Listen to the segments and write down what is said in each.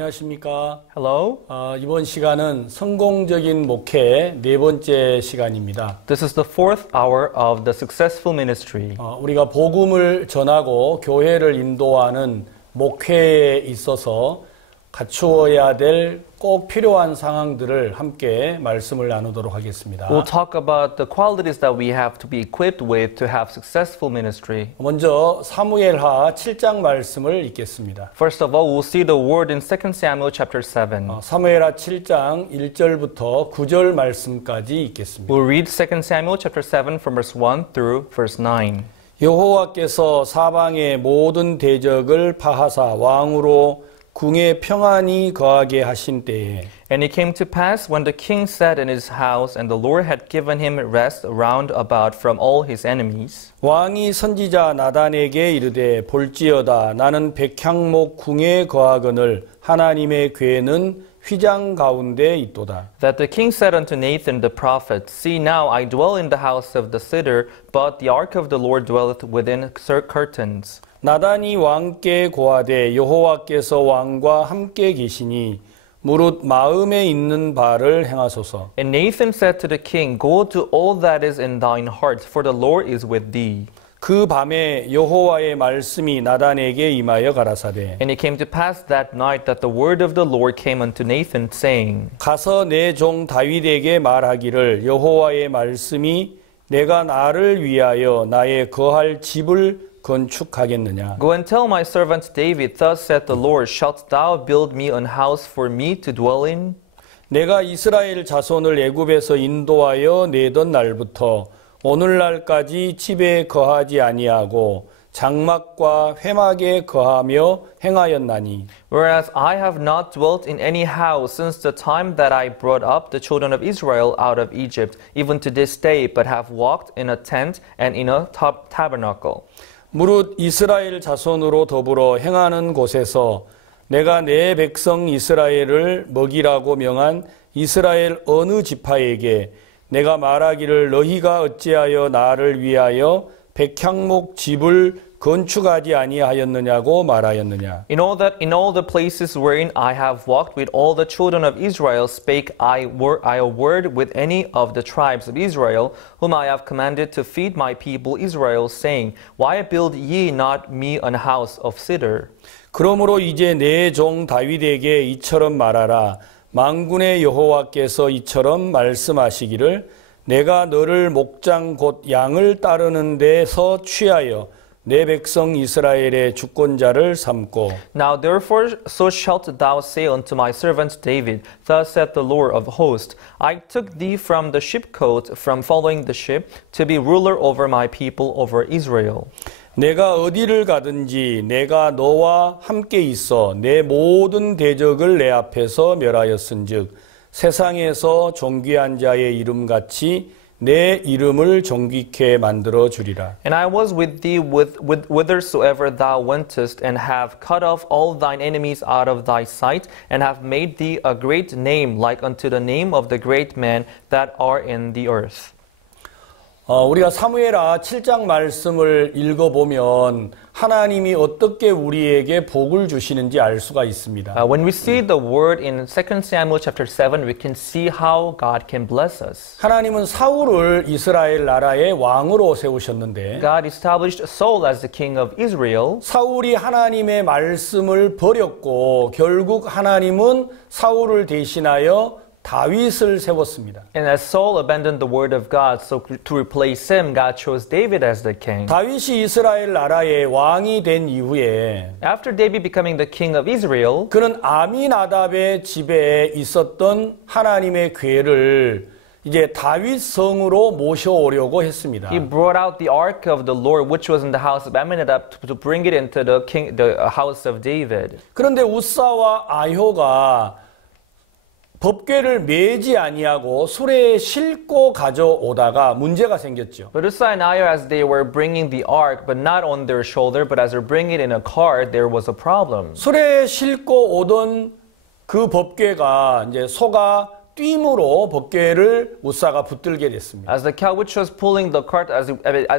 안녕하십니까. Hello. 이번 시간은 성공적인 목회 네 번째 시간입니다. This is the fourth hour of the successful ministry. 우리가 복음을 전하고 교회를 인도하는 목회에 있어서 갖추어야 될 꼭 필요한 상황들을 함께 말씀을 나누도록 하겠습니다. We'll talk about the qualities that we have to be equipped with to have successful ministry. 먼저 사무엘하 7장 말씀을 읽겠습니다. First of all, we'll see the word in 2 Samuel chapter 7. 사무엘하 7장 1절부터 9절 말씀까지 읽겠습니다. We'll read 2 Samuel chapter 7 from verse 1 through verse 9. 여호와께서 사방의 모든 대적을 파하사 왕으로 궁에 평안히 거하게 하신 때에 And it came to pass when the king sat in his house and the Lord had given him rest round about from all his enemies. 왕이 선지자 나단에게 이르되 볼지어다 나는 백향목 궁에 거하거늘 하나님의 궤는 휘장 가운데 있도다. That the king said unto Nathan the prophet, See now I dwell in the house of the cedar, but the ark of the Lord dwelleth within curtains. 나단이 왕께 고하되 여호와께서 왕과 함께 계시니 무릇 마음에 있는 바를 행하소서. And Nathan said to the king, Go to all that is in thine heart, for the Lord is with thee. 그 밤에 여호와의 말씀이 나단에게 임하여 가라사대 And it came to pass that night that the word of the Lord came unto Nathan, saying, 가서 내 종 다윗에게 말하기를 여호와의 말씀이 내가 나를 위하여 나의 거할 집을 건축하겠느냐. Go and tell my servant David, Thus saith the Lord, Shalt thou build me an house for me to dwell in? 내가 이스라엘 자손을 애굽에서 인도하여 내던 날부터 오늘날까지 집에 거하지 아니하고 장막과 회막에 거하며 행하였나니 Whereas I have not dwelt in any house since the time that I brought up the children of Israel out of Egypt, even to this day, but have walked in a tent and in a tabernacle. 무릇 이스라엘 자손으로 더불어 행하는 곳에서 내가 내 백성 이스라엘을 먹이라고 명한 이스라엘 어느 지파에게 내가 말하기를 너희가 어찌하여 나를 위하여 백향목 집을 건축하지 아니하였느냐고 말하였느냐. In all the places wherein I have walked with all the children of Israel, spake I a word with any of the tribes of Israel, whom I have commanded to feed my people Israel, saying, Why build ye not me an house of cedar? 그러므로 이제 내 종 다윗에게 이처럼 말하라. 만군의 여호와께서 이처럼 말씀하시기를 내가 너를 목장 곧 양을 따르는 데서 취하여 내 백성 이스라엘의 주권자를 삼고 Now therefore so shalt thou say unto my servant David, Thus saith the Lord of hosts, I took thee from the sheepcote, from following the sheep, to be ruler over my people, over Israel. 내가 어디를 가든지 내가 너와 함께 있어 내 모든 대적을 내 앞에서 멸하였은즉 세상에서 존귀한 자의 이름같이 내 이름을 존귀케 만들어 주리라. And I was with thee whithersoever thou wentest, and have cut off all thine enemies out of thy sight, and have made thee a great name, like unto the name of the great men that are in the earth. 우리가 사무엘하 7장 말씀을 읽어보면 하나님이 어떻게 우리에게 복을 주시는지 알 수가 있습니다. When we see the word in 2 Samuel chapter 7, we can see how God can bless us. 하나님은 사울을 이스라엘 나라의 왕으로 세우셨는데 God established Saul as the king of Israel. 사울이 하나님의 말씀을 버렸고 결국 하나님은 사울을 대신하여 다윗을 세웠습니다. And as Saul abandoned the word of God, so to replace him, God chose David as the king. 다윗이 이스라엘 나라의 왕이 된 이후에 After David becoming the king of Israel, 그는 아미나답의 집에 있었던 하나님의 궤를 이제 다윗 성으로 모셔오려고 했습니다. he brought out the ark of the Lord, which was in the house of Amminadab, to bring it into the house of David. 그런데 우사와 아효가 법궤를 매지 아니하고 수레에 싣고 가져오다가 문제가 생겼죠. But Uzzah and Ahio, as they were bringing the ark, but not on their shoulder, but as they're bringing it in a cart, there was a problem. 수레에 싣고 오던 그 법궤가 이제 소가 뛰므로 법궤를 우사가 붙들게 됐습니다. As the cow which was pulling the cart, as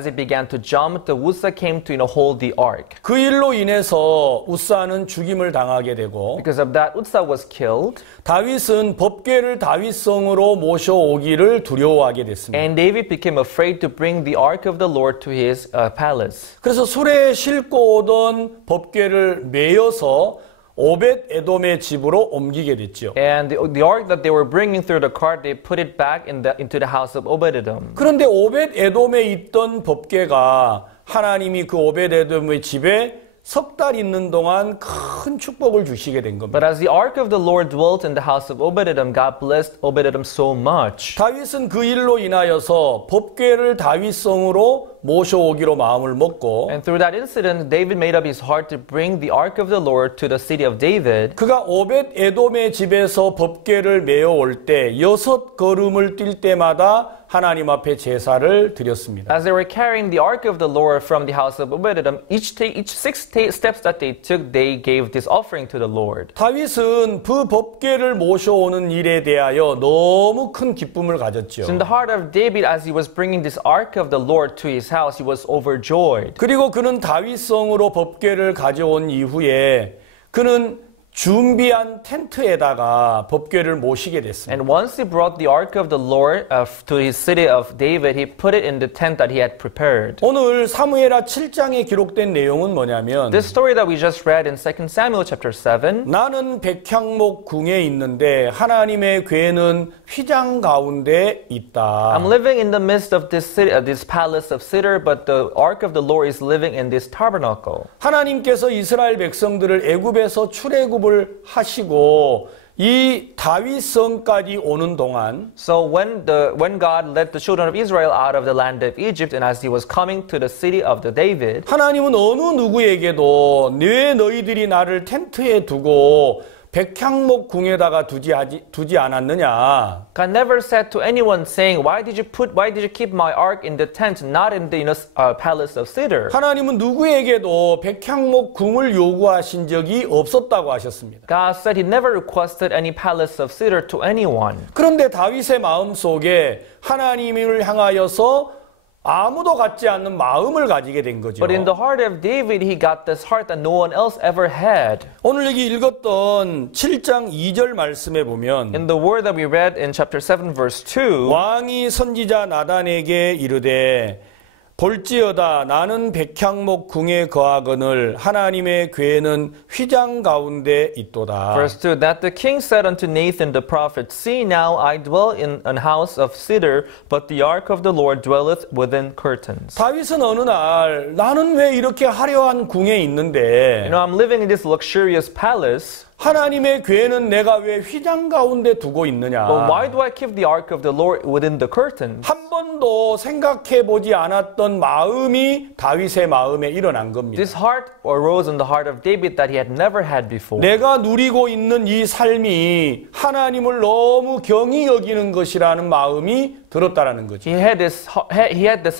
it began to jump, the Uzzah came to hold the ark. 그 일로 인해서 우사는 죽임을 당하게 되고 Because of that, Uzzah was killed. 다윗은 법궤를 다윗성으로 모셔오기를 두려워하게 됐습니다. And David became afraid to bring the ark of the Lord to his palace. 그래서 수레에 싣고 오던 법궤를 메어서 오벳 에돔의 집으로 옮기게 됐죠. And the ark that they were bringing through the cart, they put it back into the house of Obed-edom. 그런데 오벳 에돔에 있던 법궤가 하나님이 그 오벳 에돔의 집에 석 달 있는 동안 큰 축복을 주시게 된 겁니다. But as the ark of the Lord dwelt in the house of Obed-edom, God blessed Obed-edom so much. 다윗은 그 일로 인하여서 법궤를 다윗성으로 모셔오기로 마음을 먹고 And through that incident, David made up his heart to bring the ark of the Lord to the city of David. 그가 오벳 에돔의 집에서 법궤를 메어올 때 6걸음을 뛸 때마다 하나님 앞에 제사를 드렸습니다. As they were carrying the ark of the Lord from the house of Obed-edom, each 6 steps that they took, they gave this offering to the Lord. 다윗은 그 법궤를 모셔오는 일에 대하여 너무 큰 기쁨을 가졌죠. So in the heart of David, as he was bringing this ark of the Lord to his house, he was overjoyed. 그리고 그는 다윗성으로 법궤를 가져온 이후에 그는 준비한 텐트에다가 법궤를 모시게 됐습니다. And once he brought the ark of the Lord to his city of David, he put it in the tent that he had prepared. 오늘 사무엘하 7장에 기록된 내용은 뭐냐면 This story that we just read in 2 Samuel chapter 7, 나는 백향목 궁에 있는데 하나님의 궤는 휘장 가운데 있다. I'm living in the midst of this city, this palace of cedar, but the ark of the Lord is living in this tabernacle. 하나님께서 이스라엘 백성들을 애굽에서 출애굽을 하시고 이 다윗성까지 오는 동안 So when God led the children of Israel out of the land of Egypt, and as he was coming to the city of the David, 하나님은 어느 누구에게도 왜 너희들이 나를 텐트에 두고 백향목 궁에다가 두지 않았느냐? God never said to anyone saying, why did you keep my ark in the tent, not in the palace of cedar? 하나님은 누구에게도 백향목 궁을 요구하신 적이 없었다고 하셨습니다. God said he never requested any palace of cedar to anyone. 그런데 다윗의 마음 속에 하나님을 향하여서 아무도 갖지 않는 마음을 가지게 된 거죠. But in the heart of David, he got this heart that no one else ever had. 오늘 여기 읽었던 7장 2절 말씀에 보면 In the word that we read in chapter 7 verse 2, 왕이 선지자 나단에게 이르되 볼지어다 나는 백향목 궁에 거하거늘 하나님의 궤는 휘장 가운데 있도다. verse 2, that the king said unto Nathan the prophet, See now I dwell in an house of cedar, but the ark of the Lord dwelleth within curtains. 다윗은 어느 날 나는 왜 이렇게 화려한 궁에 있는데 I'm living in this luxurious palace, 하나님의 궤는 내가 왜 휘장 가운데 두고 있느냐? but why do I keep the ark of the Lord within the curtains? 한 번도 생각해 보지 않았던 마음이 다윗의 마음에 일어난 겁니다. This heart arose in the heart of David that he had never had before. 내가 누리고 있는 이 삶이 하나님을 너무 경히 여기는 것이라는 마음이 들었다라는 거죠. He had this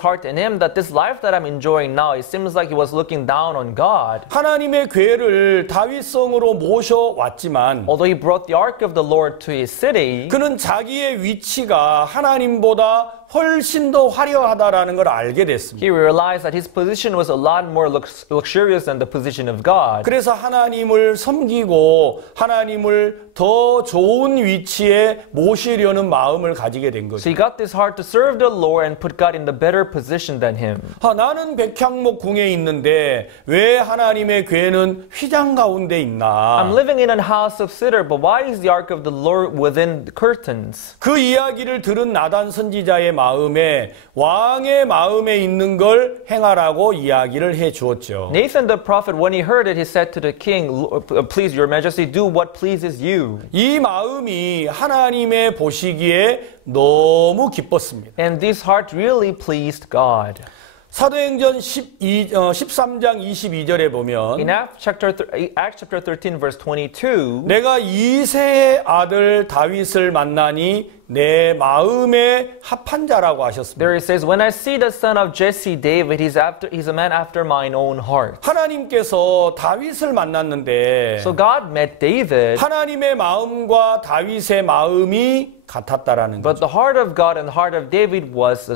heart in him that this life that I'm enjoying now, it seems like he was looking down on God. 하나님의 궤를 다윗성으로 모셔왔지만 Although he brought the ark of the Lord to his city, 그는 자기의 위치가 하나님보다 훨씬 더 화려하다라는 걸 알게 됐습니다. he realized that his position was a lot more luxurious than the position of God. 그래서 하나님을 섬기고 하나님을 더 좋은 위치에 모시려는 마음을 가지게 된 거죠. So he got this heart to serve the Lord and put God in the better position than him. 나는 백향목 궁에 있는데 왜 하나님의 궤는 휘장 가운데 있나? I'm living in a house of cedar, but why is the ark of the Lord within the curtains? 그 이야기를 들은 나단 선지자의 마음에 왕의 마음에 있는 걸 행하라고 이야기를 해 주었죠. Nathan the prophet, when he heard it, he said to the king, Please, your majesty, do what pleases you. 이 마음이 하나님의 보시기에 너무 기뻤습니다. And this heart really pleased God. 사도행전 13장 22절에 보면 In Acts chapter 13 verse 22, 내가 이새의 아들 다윗을 만나니 내 마음에 합한 자라고 하셨습니다. There it says, when I see the son of Jesse, David, he's a man after mine own heart. 하나님께서 다윗을 만났는데 So God met David, 하나님의 마음과 다윗의 마음이 같았다라는 but 거죠. the heart of God and the heart of David was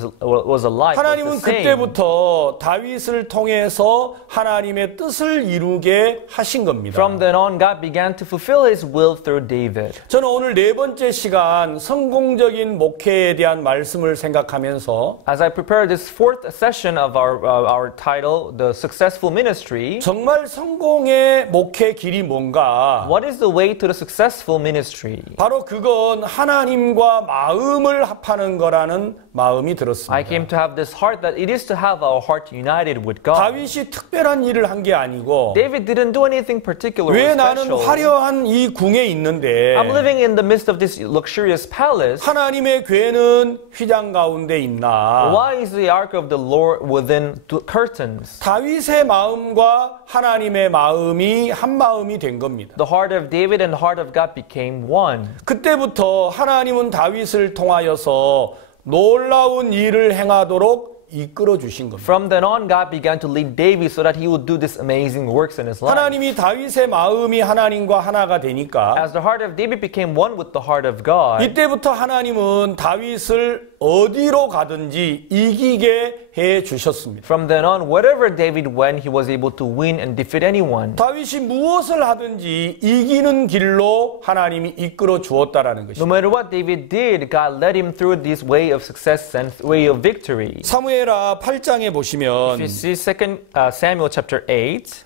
alike. 하나님은 Was the same. 그때부터 다윗을 통해서 하나님의 뜻을 이루게 하신 겁니다. From then on, God began to fulfill His will through David. 저는 오늘 네 번째 시간 성공적인 목회에 대한 말씀을 생각하면서 As I prepare this fourth session of our title, The Successful Ministry, 정말 성공의 목회 길이 뭔가? what is the way to the successful ministry? 바로 그건 하나님과 마음을 합하는 거라는 마음이 I 들었습니다. came to have this heart that it is to have our heart united with God. 다윗이 특별한 일을 한 게 아니고 David didn't do anything particular or 왜 나는 special. 화려한 이 궁에 있는데 I'm living in the midst of this luxurious palace. 하나님의 궤는 휘장 가운데 있나? Why is the ark of the Lord within curtains? 다윗의 마음과 하나님의 마음이 한 마음이 된 겁니다. The heart of David and the heart of God became one. 그때부터 하나님은 다윗을 통하여서 놀라운 일을 행하도록 이끌어 주신 겁니다. From then on, God began to lead David so that he would do these amazing works in his life. 하나님이 다윗의 마음이 하나님과 하나가 되니까 As the heart of David became one with the heart of God, 이때부터 하나님은 다윗을 어디로 가든지 이기게 해 주셨습니다. from then on, wherever David went, he was able to win and defeat anyone. 다윗이 무엇을 하든지 이기는 길로 하나님이 이끌어 주었다라는 No 것입니다. matter what David did, God led him through this way of success and way of victory. 사무엘하 8장에 If you 보시면 see 2 Samuel chapter 8,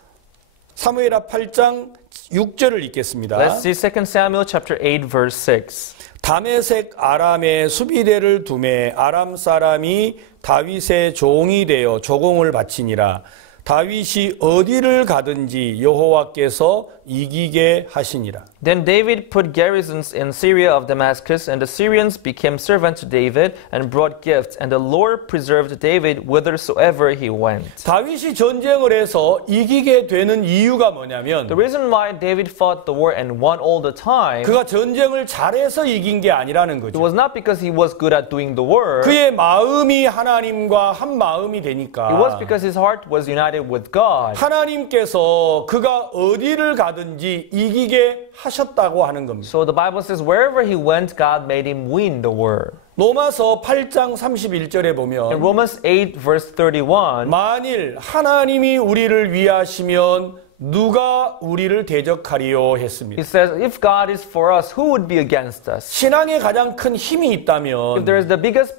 사무엘하 8장 6절을 읽겠습니다. let's see 2 Samuel chapter 8 verse 6. 다메섹 아람에 수비대를 두매 아람 사람이 다윗의 종이 되어 조공을 바치니라. 다윗이 어디를 가든지 여호와께서 이기게 하시니라. Then David put garrisons in Syria of Damascus, and the Syrians became servants to David and brought gifts, and the Lord preserved David whithersoever he went. 다윗이 전쟁을 해서 이기게 되는 이유가 뭐냐면 The reason why David fought the war and won all the time, 그가 전쟁을 잘해서 이긴 게 아니라는 it 거죠. was not because he was good at doing the work. 그의 마음이 하나님과 한 마음이 It was 되니까 because his heart was united with God. 하나님께서 그가 어디를 가든지 이기게 하셨다고 하는 겁니다. So the Bible says wherever he went, God made him win the war. 로마서 8장 31절에 In 보면 Romans 8 verse 31, 만일 하나님이 우리를 위하시면 누가 우리를 대적하리요 했습니다. it says, if God is for us, who would be against us? 신앙에 가장 큰 힘이 If 있다면 there is the biggest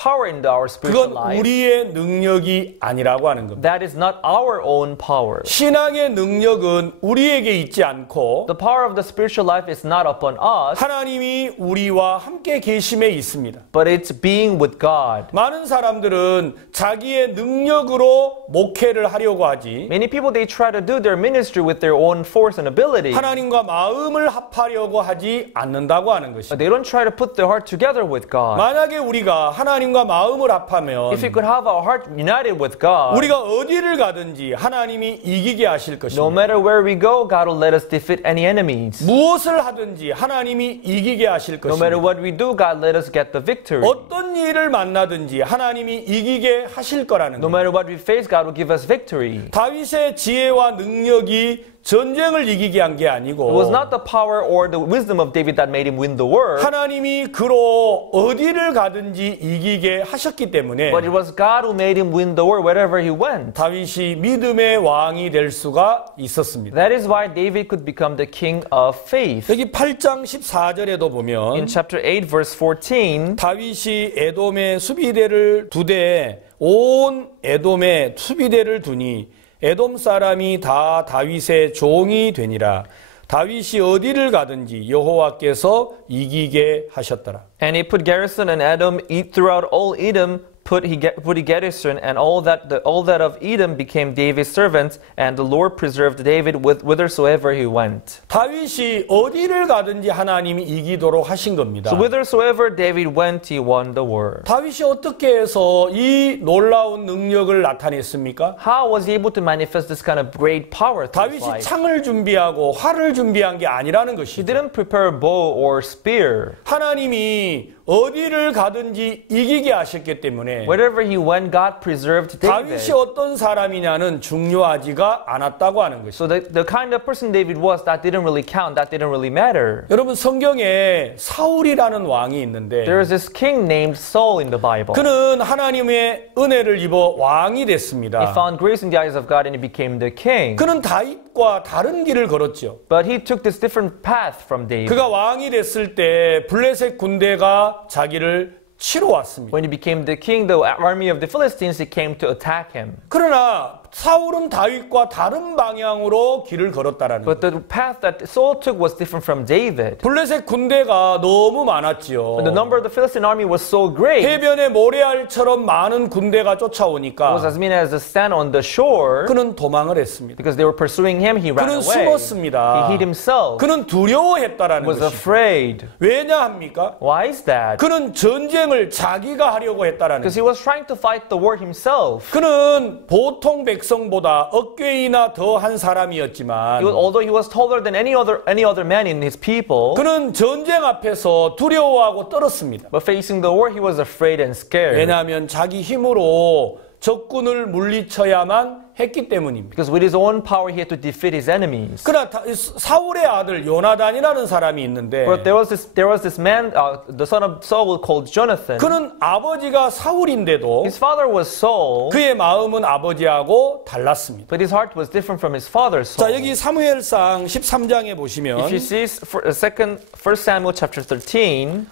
power in our spiritual 그건 life, 우리의 능력이 아니라고 하는 겁니다. that is not our own power. 신앙의 능력은 우리에게 있지 않고 The power of the spiritual life is not upon us, 하나님이 우리와 함께 계심에 있습니다. but it's being with God. 많은 사람들은 자기의 능력으로 목회를 하려고 하지 Many people, they try to do their ministry with their own force and ability, 하나님과 마음을 합하려고 하지 않는다고 하는 but 것입니다. they don't try to put their heart together with God. 만약에 우리가 하나님과 마음을 합하면 If we could have our heart united with God, 우리가 어디를 가든지 하나님이 이기게 하실 no 것입니다. matter where we go, God will let us defeat any enemies. 무엇을 하든지 하나님이 이기게 하실 No matter 것입니다. what we do, God let us get the victory. 어떤 일을 만나든지 하나님이 이기게 하실 거라는 No 겁니다. matter what we face, God will give us victory. 다윗의 지혜와 능력이 전쟁을 이기게 한 게 It was 아니고 not the power or the wisdom of David that made him win the war, 하나님이 그로 어디를 가든지 이기게 하셨기 때문에 but it was God who made him win the war wherever he went. 다윗이 믿음의 왕이 될 수가 있었습니다. That is why David could become the king of faith. 여기 8장 14절에도 In 보면 chapter 8, verse 14, 다윗이 에돔의 수비대를 두되 온 에돔에 수비대를 두니 에돔 사람이 다 다윗의 종이 되니라. 다윗이 어디를 가든지 여호와께서 이기게 하셨더라. and he put garrison in Edom, throughout all Edom, put he garrison, and all that of Edom became David's servants, and the Lord preserved David whithersoever he went. 다윗이 어디를 가든지 하나님이 이기도록 하신 겁니다. So whithersoever David went, he won the war. 다윗이 어떻게 해서 이 놀라운 능력을 나타냈습니까? How was he able to manifest this kind of great power through his 다윗이 life? 창을 준비하고 활을 준비한 게 아니라는 He 것이죠. didn't prepare a bow or spear. 하나님이 어디를 가든지 이기게 하셨기 때문에 Wherever he went, God preserved David. 다윗이 어떤 사람이냐는 중요하지가 않았다고 하는 것이죠. So the kind of person David was, that didn't really count, that didn't really matter. 여러분 성경에 사울이라는 왕이 있는데 There is this king named Saul in the Bible. 그는 하나님의 은혜를 입어 왕이 He 됐습니다. found grace in the eyes of God and he became the king. 그는 다윗과 다른 길을 걸었죠. But he took this different path from David. 그가 왕이 됐을 때 블레셋 군대가 자기를 치러 왔습니다. When he became the king, the army of the Philistines, it came to attack him. 그러나 사울은 다윗과 다른 방향으로 길을 걸었다라는 But 거예요. the path that Saul took was different from David. 블레셋 군대가 너무 많았지요. When the number of the Philistine army was so great, it 해변에 모래알처럼 많은 군대가 was 쫓아오니까 as many as the sand on the shore. 그는 도망을 했습니다. Because they were pursuing him, he ran 그는 away. 숨었습니다. He hid himself. 그는 두려워했다라는 Was 것이죠. afraid. 왜냐합니까? Why is that? 그는 전쟁을 자기가 하려고 했다라는 Because 거예요. he was trying to fight the war himself. 그는 보통 백성보다 어깨이나 더 한 사람이었지만 Although he was taller than any other man in his people, 그는 전쟁 앞에서 두려워하고 떨었습니다. but facing the war, he was afraid and scared. 왜냐하면 자기 힘으로 적군을 물리쳐야만 했기 때문입니다. Because with his own power, he had to defeat his enemies. 그러나 사울의 아들 요나단이라는 사람이 있는데 But there was this man, the son of Saul, called Jonathan. 그는 아버지가 사울인데도 His father was Saul, 그의 마음은 아버지하고 달랐습니다. but his heart was different from his father 자, Saul. 여기 사무엘상 13장에 보시면 If you see 1 Samuel chapter 13,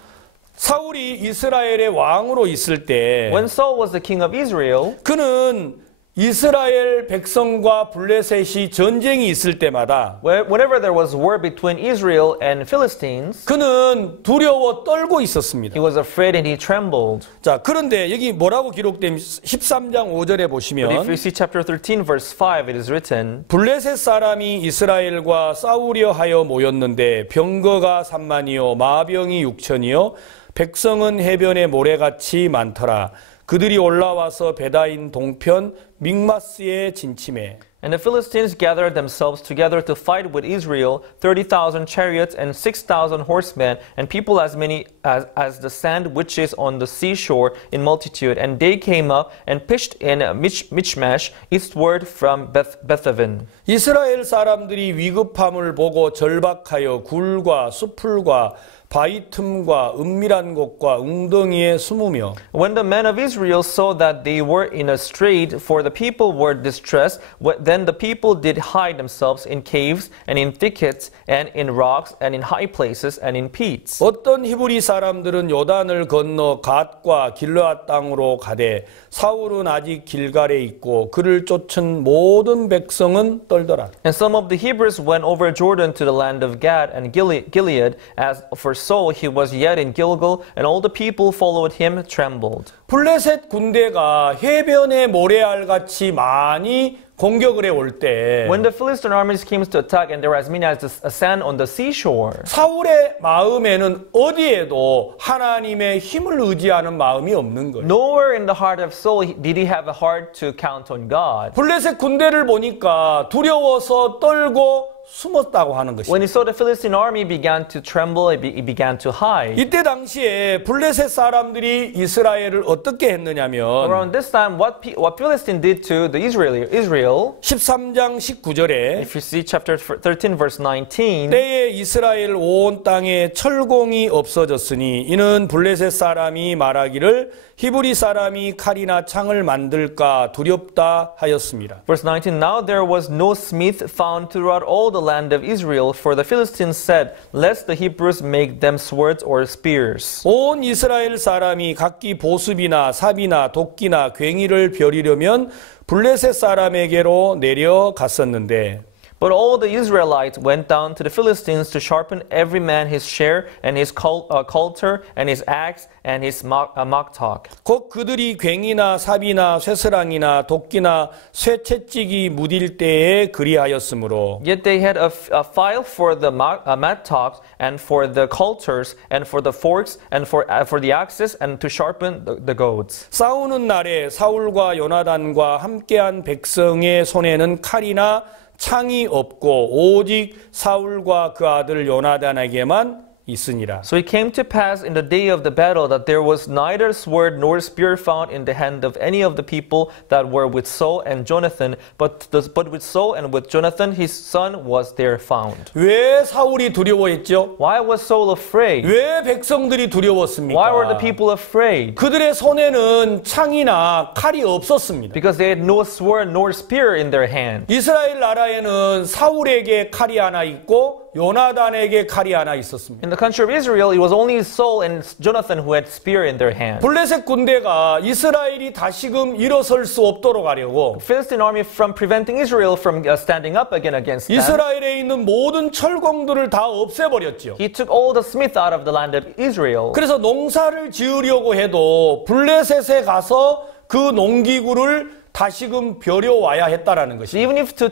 사울이 이스라엘의 왕으로 있을 때 when Saul was the king of Israel, 그는 이스라엘 백성과 블레셋이 전쟁이 있을 때마다 whenever there was war between Israel and Philistines, 그는 두려워 떨고 있었습니다. he was afraid and he trembled. 자, 그런데 여기 뭐라고 기록된 13장 5절에 But if 보시면 you see chapter 13 verse 5, it is written, 블레셋 사람이 이스라엘과 싸우려 하여 모였는데 병거가 3만이요 마병이 6천이요 백성은 해변에 모래같이 많더라. 그들이 올라와서 베다인 동편 믹마스에 진침해. And the Philistines gathered themselves together to fight with Israel, 30,000 chariots and 6,000 horsemen, and people as many as the sand which is on the seashore in multitude. And they came up and pitched in Michmash, eastward from Bethaven. 이스라엘 사람들이 위급함을 보고 절박하여 굴과 수풀과 바위 틈과 은밀한 곳과 웅덩이에 숨으며 When the men of Israel saw that they were in a strait, for the people were distressed, then the people did hide themselves in caves and in thickets and in rocks and in high places and in peats. 어떤 히브리 사람들은 요단을 건너 갓과 길르앗 땅으로 가되 사울은 아직 길갈에 있고 그를 쫓은 모든 백성은 떨더라. And some of the Hebrews went over Jordan to the land of Gad and Gilead. As for Saul, he was yet in Gilgal, and all the people followed him trembled. 블레셋 군대가 해변의 모래알같이 많이 공격을 해올 때 When the Philistine armies came to attack, and there were as many as the sand on the seashore, 사울의 마음에는 어디에도 하나님의 힘을 의지하는 마음이 없는 거예요. nowhere in the heart of Saul did he have a heart to count on God. 블레셋 군대를 보니까 두려워서 떨고 숨었다고 하는 것이죠. When he saw the Philistine army began to tremble, he began to hide. 이때 당시에 블레셋 사람들이 이스라엘을 어떻게 했느냐면 Around this time, what Philistine did to the Israel, 13장 19절에 if you see chapter 13, verse 19, 때에 이스라엘 온 땅에 철공이 없어졌으니 이는 블레셋 사람이 말하기를 히브리 사람이 칼이나 창을 만들까 두렵다 하였습니다. Verse 19, Now there was no smith found throughout all the land of Israel, for the Philistines said, Lest the Hebrews make them swords or spears. 온 이스라엘 사람이 각기 보습이나 삽이나 도끼나 괭이를 벼리려면 블레셋 사람에게로 내려갔었는데 But all the Israelites went down to the Philistines to sharpen every man his share, and his coulter, and his axe, and his maktok. 곧 그들이 괭이나 삽이나 쇠스랑이나 도끼나 쇠채찍이 무딜 때에 그리하였으므로 Yet they had a file for the mattocks, and for the coulters, and for the forks, and for the axes, and to sharpen the goads. 싸우는 날에 사울과 요나단과 함께한 백성의 손에는 칼이나 창이 없고 오직 사울과 그 아들 요나단에게만 있으니라. So it came to pass in the day of the battle that there was neither sword nor spear found in the hand of any of the people that were with Saul and Jonathan, but with Saul and with Jonathan his son was there found. 왜 사울이 두려워했죠? Why was Saul afraid? 왜 백성들이 두려웠습니까? Why were the people afraid? 그들의 손에는 창이나 칼이 없었습니다. Because they had no sword nor spear in their hand. 이스라엘 나라에는 사울에게 칼이 하나 있고 요나단에게 칼이 하나 있었습니다. In the country of Israel, it was only Saul and Jonathan who had spear in their hand. 블레셋 군대가 이스라엘이 다시금 일어설 수 없도록 하려고 Philistine army from preventing Israel from standing up again against them. 이스라엘에 있는 모든 철공들을 다 없애버렸죠. He took all the smith out of the land of Israel. 그래서 농사를 지으려고 해도 블레셋에 가서 그 농기구를 다시금 벼려와야 했다라는 것입니다. Even to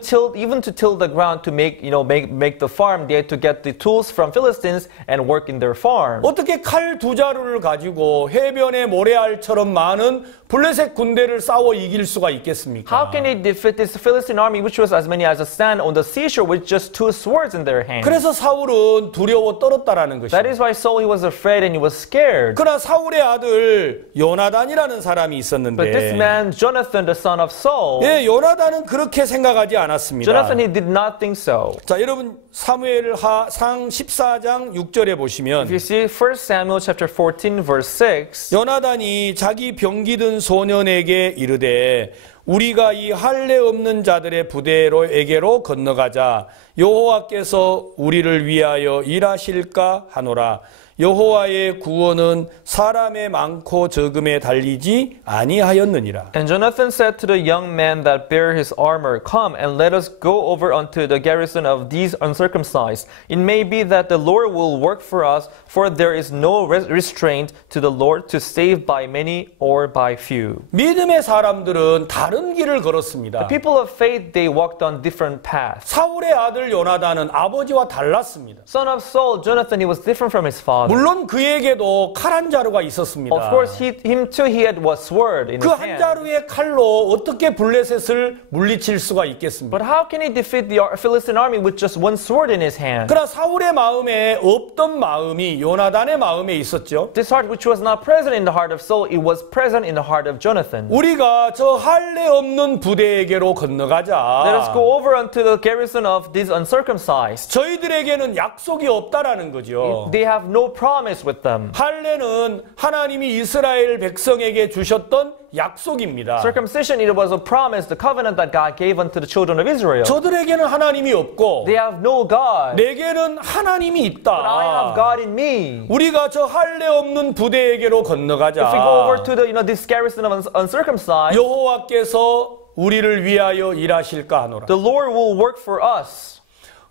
till the ground to make the farm, they had to get the tools from Philistines and work in their farm. 어떻게 칼 두 자루를 가지고 해변의 모래알처럼 많은 블레셋 군대를 싸워 이길 수가 있겠습니까? How can they defeat this Philistine army, which was as many as a sand on the seashore with just two swords in their hands? 그래서 사울은 두려워 떨었다라는 That 것입니다. is why Saul, he was afraid and he was scared. 그러나 사울의 아들 요나단이라는 사람이 But this 있었는데 man, Jonathan, the son of Saul, 예, 요나단은 그렇게 생각하지 않았습니다. Jonathan, he did not think so. 자, 여러분 사무엘상 14장 6절에 If 보시면 you see 1 Samuel chapter 14 verse 6, 요나단이 자기 병기든 소년에게 이르되 우리가 이 할례 없는 자들의 부대로에게로 건너가자 여호와께서 우리를 위하여 일하실까 하노라. 여호와의 구원은 사람의 많고 적음에 달리지 아니하였느니라. And Jonathan said to the young man that bare his armor, Come and let us go over unto the garrison of these uncircumcised. It may be that the Lord will work for us, for there is no restraint to the Lord to save by many or by few. 믿음의 사람들은 다른 길을 걸었습니다. The people of faith, they walked on different paths. 사울의 아들 요나단은 아버지와 달랐습니다. Son of Saul, Jonathan, he was different from his father. 물론 그에게도 칼 한 자루가 있었습니다. Of course, him too, he had a sword in 그 his 한 hand. 자루의 칼로 어떻게 블레셋을 물리칠 수가 있겠습니까? But how can he defeat the Philistine army with just one sword in his hand? 그러나 사울의 마음에 없던 마음이 요나단의 마음에 있었죠. This heart which was not present in the heart of Saul, it was present in the heart of Jonathan. 우리가 저 할례 없는 부대에게로 건너가자. Let us go over unto the garrison of these uncircumcised. 저희들에게는 약속이 없다라는 거죠. They have no promise with them. 할례는 하나님이 이스라엘 백성에게 주셨던 약속입니다. Circumcision, it was a promise, the covenant that God gave unto the children of Israel. 저들에게는 하나님이 없고 They have no God, 내게는 하나님이 but I have 있다. God in me. 우리가 저 할례 없는 부대에게로 건너가자. If we go over to the this garrison of uncircumcised, 여호와께서 우리를 위하여 일하실까 하노라. the Lord will work for us.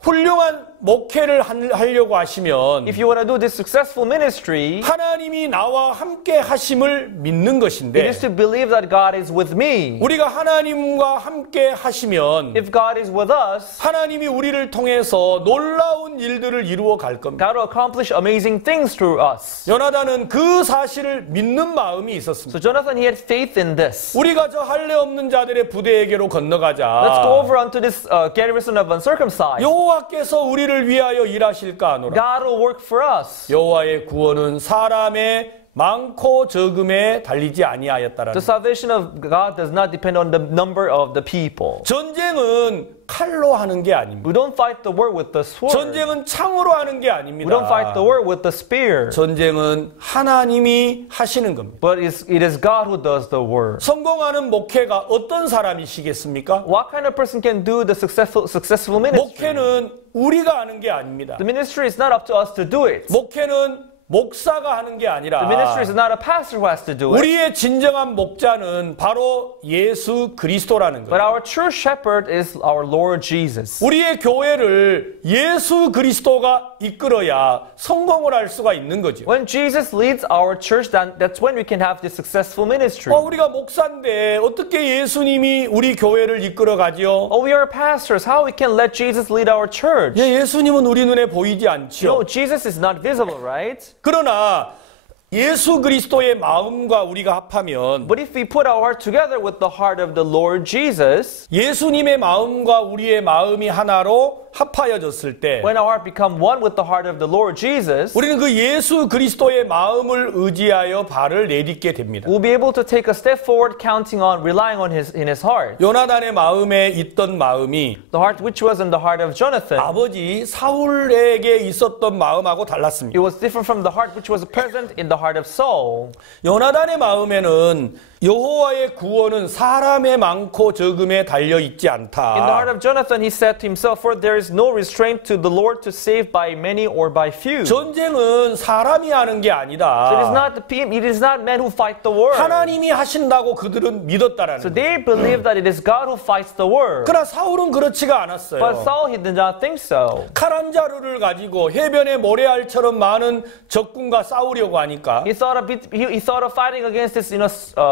훌륭한 목회를 하려고 하시면 If you want to do this successful ministry, 하나님이 나와 함께 하심을 믿는 it 것인데 is to believe that God is with me. 우리가 하나님과 함께 하시면 If God is with us, 하나님이 우리를 통해서 놀라운 일들을 이루어 갈 겁니다. God will accomplish amazing things through us. 요나단은 그 사실을 믿는 마음이 있었습니다. So Jonathan, he had faith in this. 우리가 저 할례 없는 자들의 부대에게로 Let's go 건너가자. over unto this garrison of uncircumcised. 여호와께서 우리를 위하여 일하실까 하노라. God will work for us. 여호와의 구원은 사람의 많고 적음에 달리지 아니하였다라는. The salvation of God does not depend on the number of the people. 전쟁은 칼로 하는 게 아닙니다. We don't fight the war with the sword. 전쟁은 창으로 하는 게 We 아닙니다. don't fight the war with the spear. 전쟁은 하나님이 하시는 겁니다. But it is God who does the work. 성공하는 목회가 어떤 사람이시겠습니까? What kind of person can do the successful ministry? 목회는 우리가 하는 게 아닙니다. The ministry is not up to us to do it. 목회는 목사가 하는 게 아니라 The ministry is not a pastor who has to do it. 우리의 진정한 목자는 바로 예수 그리스도라는 But 거예요. our true shepherd is our Lord Jesus. 우리의 교회를 예수 그리스도가 이끌어야 성공을 할 수가 있는 거죠. When Jesus leads our church, that's when we can have this successful ministry. 우리가 목사인데 어떻게 예수님이 우리 교회를 이끌어 가지요? Oh, we are pastors. How we can let Jesus lead our church? 예수님은 우리 눈에 보이지 No, 않지요. Jesus is not visible, right? 그러나 예수 그리스도의 마음과 우리가 합하면 But if we put our heart together with the heart of the Lord Jesus, 예수님의 마음과 우리의 마음이 하나로 합하여졌을 때 when our heart become one with the heart of the Lord Jesus, 우리는 그 예수 그리스도의 마음을 의지하여 발을 내딛게 됩니다. we'll be able to take a step forward counting on, relying on in his heart. 요나단의 마음에 있던 마음이 The heart which was in the heart of Jonathan, 아버지 사울에게 있었던 마음하고 달랐습니다. it was different from the heart which was present in the heart of Saul. 요나단의 마음에는 여호와의 구원은 사람의 많고 적음에 달려 있지 In the heart 않다. of Jonathan, he said to himself, for there is no restraint to the Lord to save by many or by few. 전쟁은 사람이 하는 게 So 아니다. it is not men who fight the war. 하나님이 하신다고 그들은 믿었다라는 So 거예요. they believe that it is God who fights the war. 그러나 사울은 그렇지가 But 않았어요. Saul, he did not think so. 칼 한 자루를 가지고 해변의 모래알처럼 많은 적군과 싸우려고 하니까 He thought of fighting against his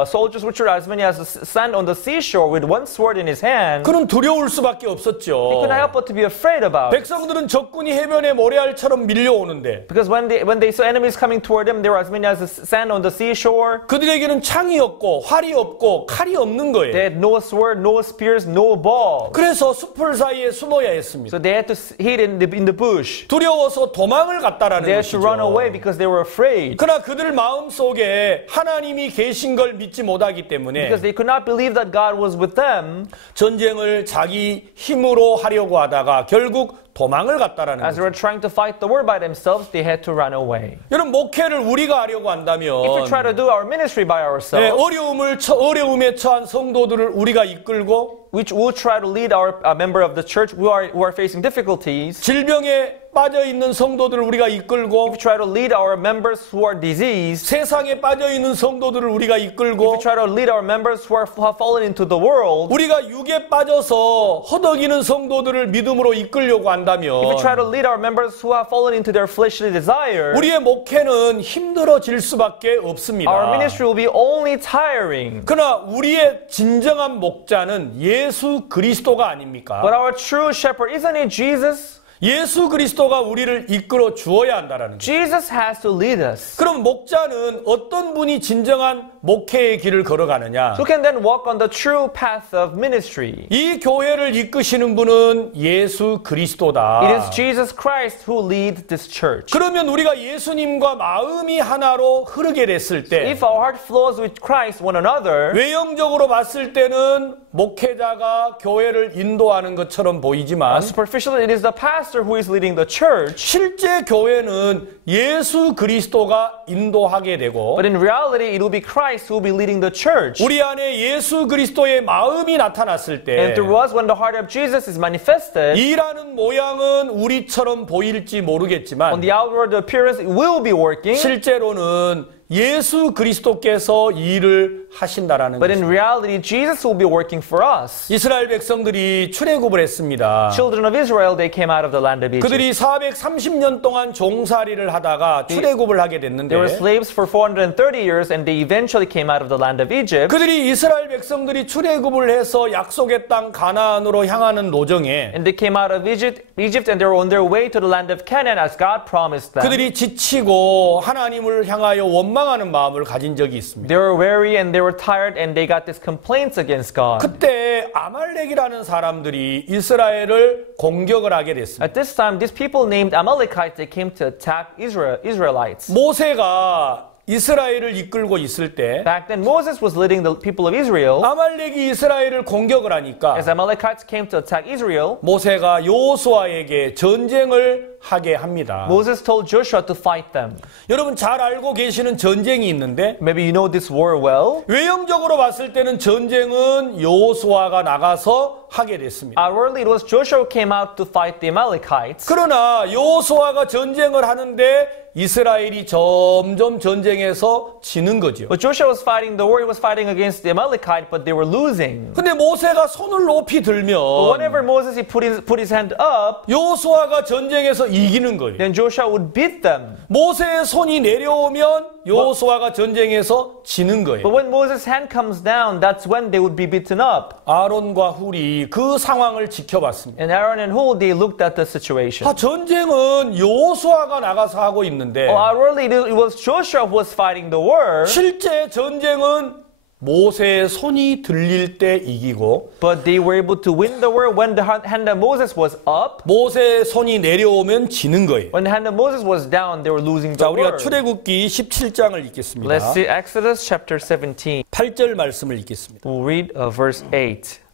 soldiers which were as many as the sand on the seashore with one sword in his hand. 그는 두려울 수밖에 He 없었죠. couldn't help but to be afraid about it. 백성들은 적군이 해변의 모래알처럼 밀려오는데 Because when they saw enemies coming toward them, they were as many as the sand on the seashore. 그들에게는 창이 없고 활이 없고 칼이 없는 They 거예요. had no sword, no spears, no ball. 그래서 숲을 사이에 숨어야 했습니다. So they had to hide in the bush. 두려워서 도망을 갔다라는 They had to run away 것이죠. because they were afraid. 그러나 그들 마음속에 하나님이 계신 걸 믿지 못하기 때문에 Because they could not believe that God was with them. 전쟁을 자기 힘으로 하려고 하다가 결국 도망을 갔다라는 As they 거죠. were trying to fight the war by themselves, they had to run away. 여러분 목회를 우리가 하려고 한다면 If we try to do our ministry by 네, ourselves, 어려움에 처한 성도들을 우리가 이끌고 which will try to lead our member of the church who are facing difficulties, 질병에 빠져 있는 성도들을 우리가 이끌고 if we try to lead our members who are diseased, 세상에 빠져 있는 성도들을 우리가 if 이끌고 we try to lead our members who have fallen into the world, 우리가 육에 빠져서 허덕이는 성도들을 믿음으로 이끌려고 한다면 if we try to lead our members who have fallen into their fleshly desire, 우리의 목회는 힘들어질 수밖에 없습니다. our ministry will be only tiring. 그러나 우리의 진정한 목자는 예수 그리스도가 아닙니까? But our true shepherd, isn't it Jesus? 예수 그리스도가 우리를 이끌어 주어야 한다라는 거예요. Jesus has to lead us. 그럼 목자는 어떤 분이 진정한 목회의 길을 걸어가느냐? Who can then walk on the true path of ministry? 이 교회를 이끄시는 분은 예수 그리스도다. It is Jesus Christ who leads this church. 그러면 우리가 예수님과 마음이 하나로 흐르게 됐을 때 If our heart flows with Christ one another, 외형적으로 봤을 때는 목회자가 교회를 인도하는 것처럼 보이지만 superficially it is the pastor who is leading the church. 실제 교회는 예수 그리스도가 인도하게 되고 But in reality, it will be Christ who will be leading the church. 우리 안에 예수 그리스도의 마음이 나타났을 때 And through us, when the heart of Jesus is manifested, 일하는 모양은 우리처럼 보일지 on 모르겠지만 the outward appearance, it will be working. 실제로는 예수 그리스도께서 일을 하신다라는 But in 것입니다. reality, Jesus will be working for us. 이스라엘 백성들이 출애굽을 했습니다. Children of Israel, they came out of the land of Egypt. 그들이 430년 동안 종살이를 하다가 출애굽을 하게 됐는데 They were slaves for 430 years, and they eventually came out of the land of Egypt. 그들이 이스라엘 백성들이 출애굽을 해서 약속의 땅 가나안으로 향하는 노정에 And they came out of Egypt, and they were on their way to the land of Canaan as God promised them. 그들이 지치고 하나님을 향하여 원망하는 마음을 가진 적이 있습니다. They were weary and they were tired, and they got these complaints against God. 그때 아말렉이라는 사람들이 이스라엘을 공격을 하게 됐습니다. At this time, these people named Amalekites, they came to attack Israelites. 모세가 이스라엘을 이끌고 있을 때 Back then, Moses was leading the people of Israel. 아말렉이 이스라엘을 공격을 하니까 As Amalekites came to attack Israel, 모세가 여호수아에게 전쟁을 하게 합니다. Moses told Joshua to fight them. 여러분 잘 알고 계시는 전쟁이 있는데 Maybe you know this war well. 외형적으로 봤을 때는 전쟁은 여호수아가 나가서 하게 됐습니다. Outwardly, it was Joshua who came out to fight the Amalekites. 그러나 여호수아가 전쟁을 하는데 이스라엘이 점점 전쟁에서 지는 거죠. But Joshua was fighting the war. He was fighting against the Amalekite, but they were losing. 근데 모세가 손을 높이 But 들면 whenever Moses he put his hand up, 여호수아가 전쟁에서 이기는 거예요. then Joshua would beat them. 모세의 손이 내려오면 여호수아가 전쟁에서 지는 거예요. But when Moses' hand comes down, that's when they would be beaten up. 아론과 훌이 그 상황을 지켜봤습니다. And Aaron and Hur, they looked at the situation. 전쟁은 여호수아가 나가서 하고 있는데 Outwardly, it was Joshua who was fighting the war. 실제 전쟁은 모세의 손이 들릴 때 이기고 But they were able to win the war when the hand of Moses was up. 모세의 손이 내려오면 지는 거예요. When the hand of Moses was down, they were losing 자, the 우리가 war. 출애굽기 17장을 읽겠습니다. Let's see Exodus chapter 17. 8절 말씀을 읽겠습니다. We'll read verse 8.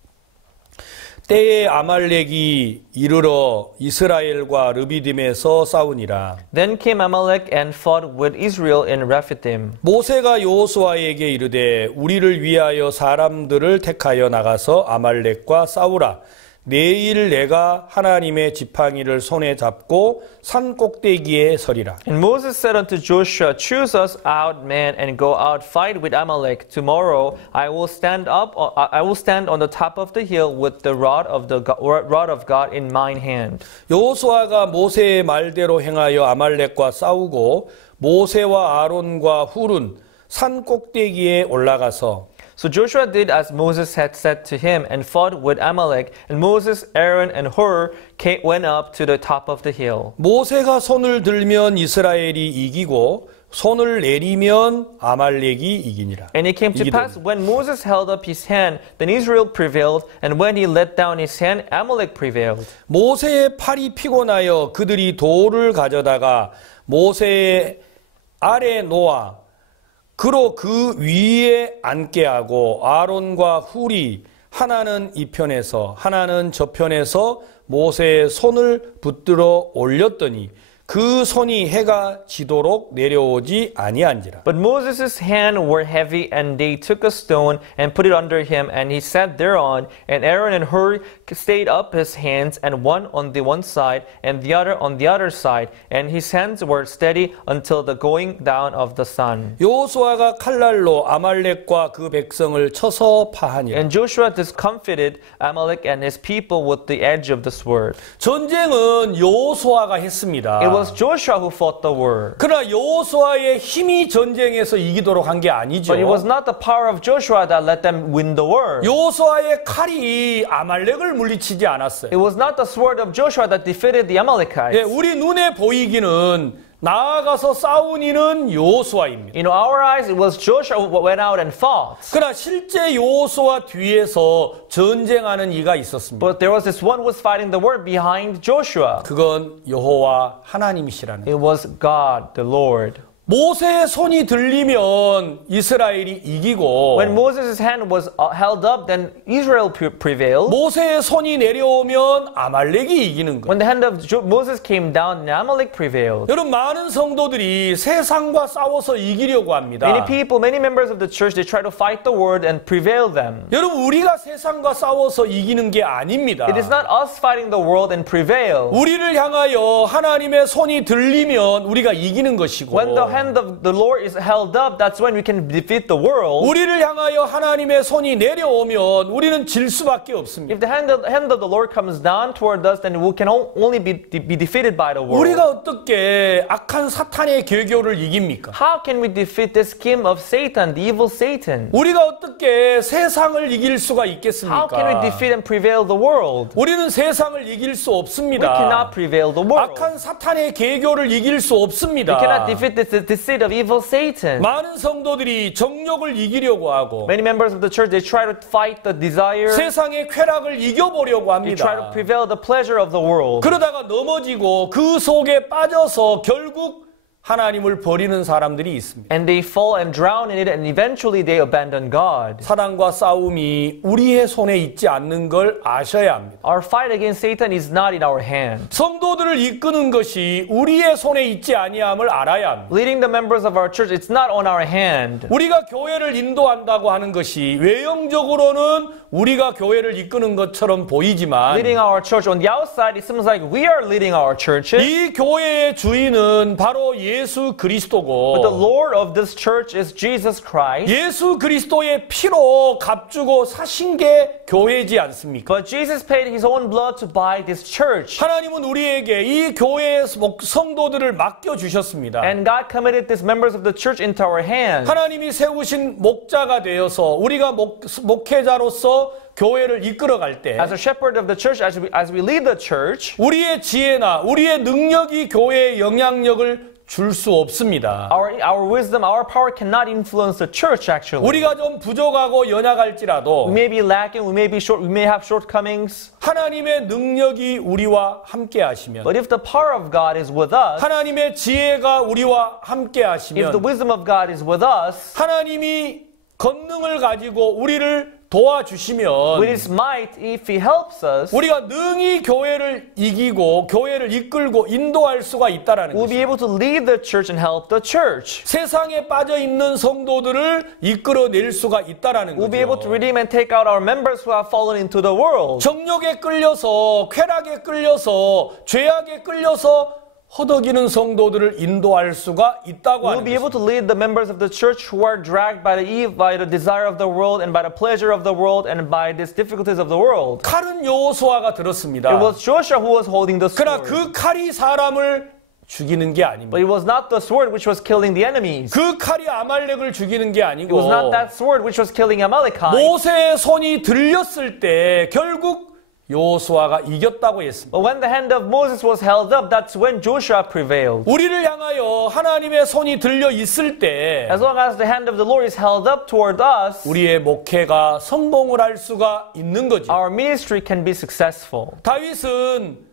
때에 아말렉이 이르러 이스라엘과 르비딤에서 싸우니라. Then came Amalek and fought with Israel in Rephidim. 모세가 여호수아에게 이르되 우리를 위하여 사람들을 택하여 나가서 아말렉과 싸우라. 내일 내가 하나님의 지팡이를 손에 잡고 산 꼭대기에 서리라. And Moses said unto Joshua, Choose us out men and go out fight with Amalek. Tomorrow I will stand on the top of the hill with the rod of God in mine hand. 여호수아가 모세의 말대로 행하여 아말렉과 싸우고 모세와 아론과 훌은 산 꼭대기에 올라가서 So Joshua did as Moses had said to him and fought with Amalek. And Moses, Aaron, and Hur went up to the top of the hill. 모세가 손을 들면 이스라엘이 이기고 손을 내리면 아말렉이 이기니라. And it came to pass when Moses held up his hand, then Israel prevailed, and when he let down his hand, Amalek prevailed. 모세의 팔이 피곤하여 그들이 돌을 가져다가 모세의 아래 놓아 그로 그 위에 앉게 하고 아론과 훌이 하나는 이 편에서 하나는 저 편에서 모세의 손을 붙들어 올렸더니 그 손이 해가 지도록 내려오지 아니한지라. But Moses' hands were heavy, and they took a stone and put it under him, and he sat thereon. And Aaron and Hur stayed up his hands, and one on the one side, and the other on the other side. And his hands were steady until the going down of the sun. 여호수아가 칼날로 아말렉과 그 백성을 쳐서 파하니라. And Joshua discomfited Amalek and his people with the edge of the sword. 전쟁은 여호수아가 했습니다. It was Joshua who fought the war. 그러나 여호수아의 힘이 전쟁에서 이기도록 한 게 아니죠. But it was not the power of Joshua that let them win the war. 여호수아의 칼이 아말렉을 물리치지 않았어요. It was not the sword of Joshua that defeated the Amalekites. 예, 우리 눈에 보이기는 나아가서 싸운 이는 여호수아입니다. In our eyes, it was Joshua who went out and fought. 그러나 실제 여호수아 뒤에서 전쟁하는 이가 있었습니다. But there was this one who was fighting the war behind Joshua. 그건 여호와 하나님이시라는. It was God, the Lord. 모세의 손이 들리면 이스라엘이 이기고 When Moses' hand was held up, then Israel prevailed. 모세의 손이 내려오면 아말렉이 이기는 거예요. When the hand of Moses came down, Amalek prevailed. 여러분 많은 성도들이 세상과 싸워서 이기려고 합니다. Many people, many members of the church, they try to fight the word and prevail them. 여러분 우리가 세상과 싸워서 이기는 게 아닙니다. It is not us fighting the world and prevail. 우리를 향하여 하나님의 손이 들리면 우리가 이기는 것이고 When the hand of the Lord is held up, that's when we can defeat the world. 우리를 향하여 하나님의 손이 내려오면 우리는 질 수밖에 없습니다. If the hand of the Lord comes down toward us, then we can only be defeated by the world. 우리가 어떻게 악한 사탄의 계교를 이깁니까? How can we defeat the scheme of Satan, the evil Satan? 우리가 어떻게 세상을 이길 수가 How 있겠습니까? can we defeat and prevail the world? 우리는 세상을 이길 수 We 없습니다. cannot prevail the world. 악한 사탄의 계교를 이길 수 We 없습니다. cannot defeat the seed of evil Satan. 많은 성도들이 정욕을 이기려고 하고 Many members of the church, they try to fight the desire. 세상의 쾌락을 이겨보려고 They try to 합니다. prevail the pleasure of the world. 그러다가 넘어지고 그 속에 빠져서 결국 하나님을 버리는 사람들이 있습니다. And they fall and drown in it, and eventually they abandon God. 사단과 싸움이 우리의 손에 있지 않는 걸 아셔야 합니다. Our fight against Satan is not in our hand. 성도들을 이끄는 것이 우리의 손에 있지 아니함을 알아야 합니다. Leading the members of our church, it's not on our hand. 우리가 교회를 인도한다고 하는 것이 외형적으로는 우리가 교회를 이끄는 것처럼 보이지만 Leading our church on the outside, it seems like we are leading our churches. 이 교회의 주인은 바로 예수 그리스도고 But the Lord of this church is Jesus Christ. 예수 그리스도의 피로 값주고 사신 게 교회지 않습니까? But Jesus paid his own blood to buy this church. 하나님은 우리에게 이 교회의 성도들을 맡겨주셨습니다. And God committed these members of the church into our hands. 하나님이 세우신 목자가 되어서 우리가 목회자로서 교회를 이끌어갈 때 As a shepherd of the church, as we lead the church, 우리의 지혜나 우리의 능력이 교회의 영향력을 줄 수 없습니다. Our wisdom, our power cannot influence the church actually. 우리가 좀 부족하고 연약할지라도 We may be lacking, we may have shortcomings. 하나님의 능력이 우리와 함께 하시면, But if the power of God is with us, 하나님의 지혜가 우리와 함께 if the 하시면, wisdom of God is with us, 하나님이 권능을 가지고 우리를 with 도와주시면 His might, if He helps us, 우리가 능히 교회를 이기고 교회를 이끌고 인도할 수가 있다라는 we'll 것입니다. be able to lead the church and help the church. 세상에 빠져 있는 성도들을 이끌어낼 수가 있다라는 We'll be able to 거죠. redeem and take out our members who have fallen into the world. 정욕에 끌려서, 쾌락에 끌려서, 죄악에 끌려서 허덕이는 성도들을 인도할 수가 있다고 We'll 하는 be able 것입니다. to lead the members of the church who are dragged by the desire of the world and by the pleasure of the world and by these difficulties of the world. 칼은 여호수아가 들었습니다. It was Joshua who was holding the 그러나 sword. 그 칼이 사람을 죽이는 게 아닙니다. But it was not the sword which was killing the enemies. 그 칼이 아말렉을 죽이는 게 It was not 아니고 that sword which was killing Amalekite. 모세의 손이 들렸을 때 결국 여호수아가 이겼다고 했습니다. But when the hand of Moses was held up, that's when Joshua prevailed. 우리를 향하여 하나님의 손이 들려 있을 때 As long as the hand of the Lord is held up toward us, 우리의 목회가 성공을 할 수가 있는 거죠. our ministry can be successful. 다윗은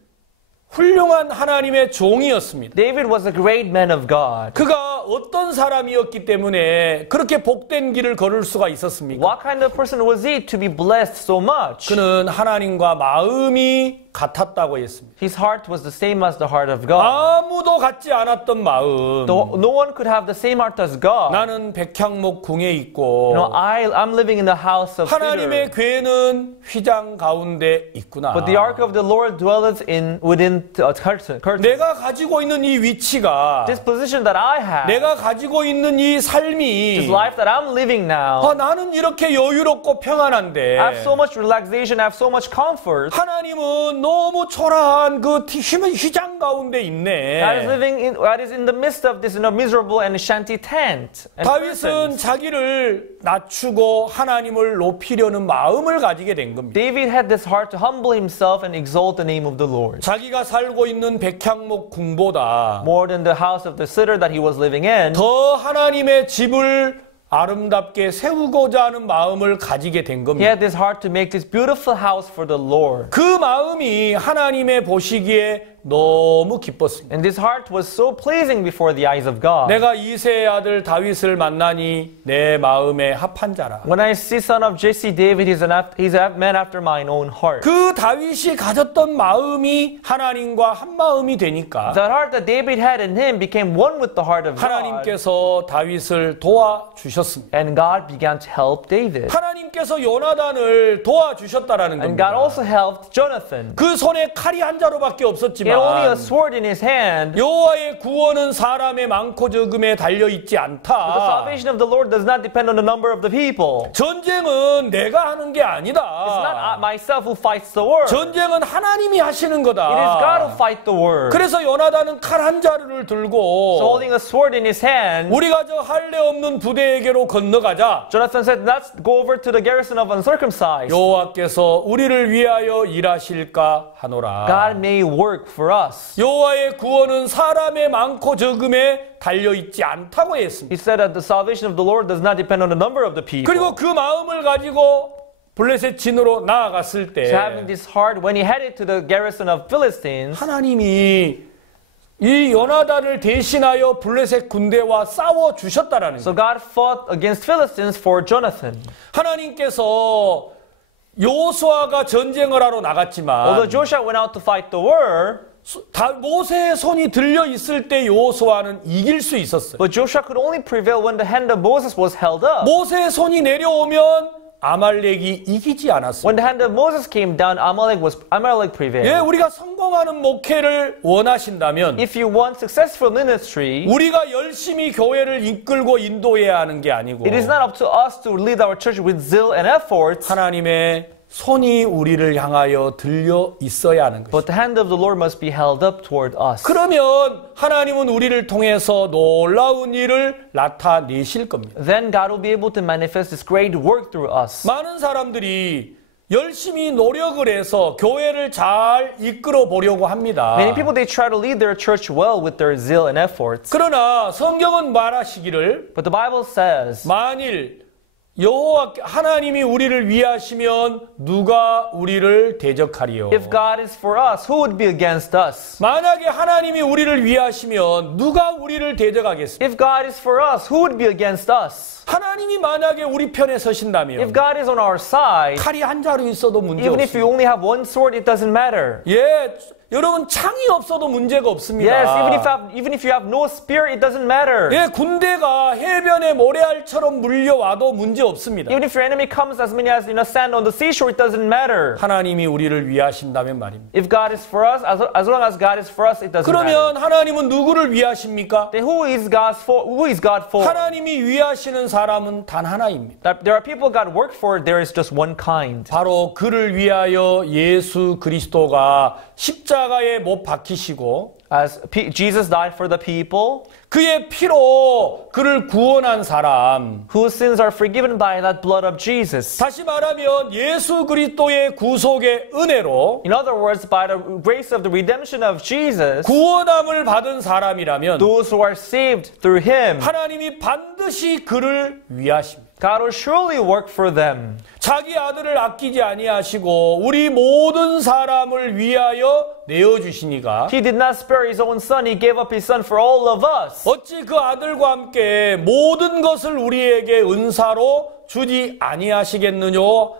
훌륭한 하나님의 종이었습니다. David was a great man of God. 그가 어떤 사람이었기 때문에 그렇게 복된 길을 걸을 수가 있었습니까? What kind of person was he to be blessed so much? 그는 하나님과 마음이 같았다고 했습니다. His heart was the same as the heart of God. 아무도 같지 않았던 마음. No one could have the same heart as God. 나는 백향목 궁에 있고 I'm living in the house of 하나님의 cedar. 괴는 휘장 가운데 있구나. But the ark of the Lord dwelleth within a curtain. 내가 가지고 있는 이 위치가, This position that I have, 내가 가지고 있는 이 삶이, this life that I'm living now, 나는 이렇게 여유롭고 평안한데 I have so much relaxation, I have so much comfort. 하나님은 너무 초라한 그 휘장 가운데 있네. That is in the midst of this miserable and shanty tent. And 다윗은 curtains. 자기를 낮추고 하나님을 높이려는 마음을 가지게 된 겁니다. David had this heart to humble himself and exalt the name of the Lord. 자기가 살고 있는 백향목 궁보다 More than the house of the cedar that he was living in, 더 하나님의 집을 아름답게 세우고자 하는 마음을 가지게 된 he 겁니다. had this heart to make this beautiful house for the Lord. 그 마음이 하나님의 보시기에 너무 기뻤습니다. And this heart was so pleasing before the eyes of God. 내가 이새의 아들 다윗을 만나니 내 마음에 합한 자라. When I see son of Jesse, David, he's a man after mine own heart. 그 다윗이 가졌던 마음이 하나님과 한 마음이 되니까 That heart that David had in him became one with the heart of God. 하나님께서 다윗을 도와주셨습니다. And God began to help David. 하나님께서 요나단을 도와주셨다라는 And God 겁니다. also helped Jonathan. 그 손에 칼이 한 자루밖에 He had only a 없었지만 sword in his hand. 여호와의 구원은 사람의 많고 적음에 달려 있지 The 않다. salvation of the Lord does not depend on the number of the people. 전쟁은 내가 하는 게 It's not 아니다. myself who fights the war. 전쟁은 하나님이 하시는 It is God who 거다. fights the war. 그래서 요나단은 칼 한 자루를 So 들고 holding a sword in his hand, 우리가 저 할례 없는 부대에게로 건너가자. Jonathan said, let's go over to the garrison of uncircumcised. 여호와께서 우리를 위하여 일하실까 하노라. God may work for us. 여호와의 구원은 사람의 많고 적음에 달려 있지 않다고 했습니다. He said that the salvation of the Lord does not depend on the number of the people. 그리고 그 마음을 가지고 블레셋 진으로 나아갔을 때 So having this heart, when he headed to the garrison of Philistines, 하나님이 이 요나단을 대신하여 블레셋 군대와 싸워 주셨다라는 so 거예요. God fought against Philistines for Jonathan. 하나님께서 여호수아가 전쟁을 하러 나갔지만 Although Joshua went out to fight the war, 모세의 손이 들려 있을 때 여호수아는 이길 수 있었어요. but Joshua could only prevail when the hand of Moses was held up. 모세의 손이 내려오면 아말렉이 이기지 않았어요. When the hand of Moses came down, Amalek prevailed. 예, 우리가 성공하는 목회를 원하신다면 If you want successful ministry, 우리가 열심히 교회를 이끌고 인도해야 하는 게 아니고 it is not up to us to lead our church with zeal and effort, 하나님의 손이 우리를 향하여 들려 있어야 하는 것입니다. but the hand of the Lord must be held up toward us. 그러면 하나님은 우리를 통해서 놀라운 일을 나타내실 겁니다. Then God will be able to manifest this great work through us. 많은 사람들이 열심히 노력을 해서 교회를 잘 이끌어 보려고 합니다. Many people, they try to lead their church well with their zeal and efforts. 그러나 성경은 말하시기를 But the Bible says, 만일 여호와 하나님이 우리를 위하시면 누가 우리를 대적하리요? if God is for us, who would be against us? 만약에 하나님이 우리를 위하시면 누가 우리를 대적하겠습니까? If God is for us, who would be against us? 하나님이 만약에 우리 편에 If 서신다면 God is on our side, 칼이 한 자루 있어도 문제 even if we 없습니다. only have one sword, it doesn't matter. 예, 여러분 창이 없어도 문제가 없습니다. Yes, even if you have no spear, it doesn't matter. 예, 군대가 해변에 모래알처럼 물려와도 문제 없습니다. Even if your enemy comes as many as sand on the seashore, it doesn't matter. 하나님이 우리를 위하신다면 말입니다. If God is for us, as long as God is for us, it doesn't matter. 그러면 하나님은 누구를 위하십니까? Then who is God for? 하나님이 위하시는 사람은 단 하나입니다. That there are people God work for, there is just one kind. 바로 그를 위하여 예수 그리스도가 십자가에 못 박히시고 As Jesus died for the people, 그의 피로 그를 구원한 사람, whose sins are forgiven by that blood of Jesus. 다시 말하면 예수 그리스도의 구속의 은혜로 In other words, by the grace of the redemption of Jesus, 구원함을 받은 사람이라면 those who are saved through Him, 하나님이 반드시 그를 위하십니다. God will surely work for them. 자기 아들을 아끼지 아니하시고 우리 모든 사람을 위하여 내어주시니가 He did not spare His own Son, He gave up His Son for all of us. 어찌 그 아들과 함께 모든 것을 우리에게 은사로 주지 아니하시겠느냐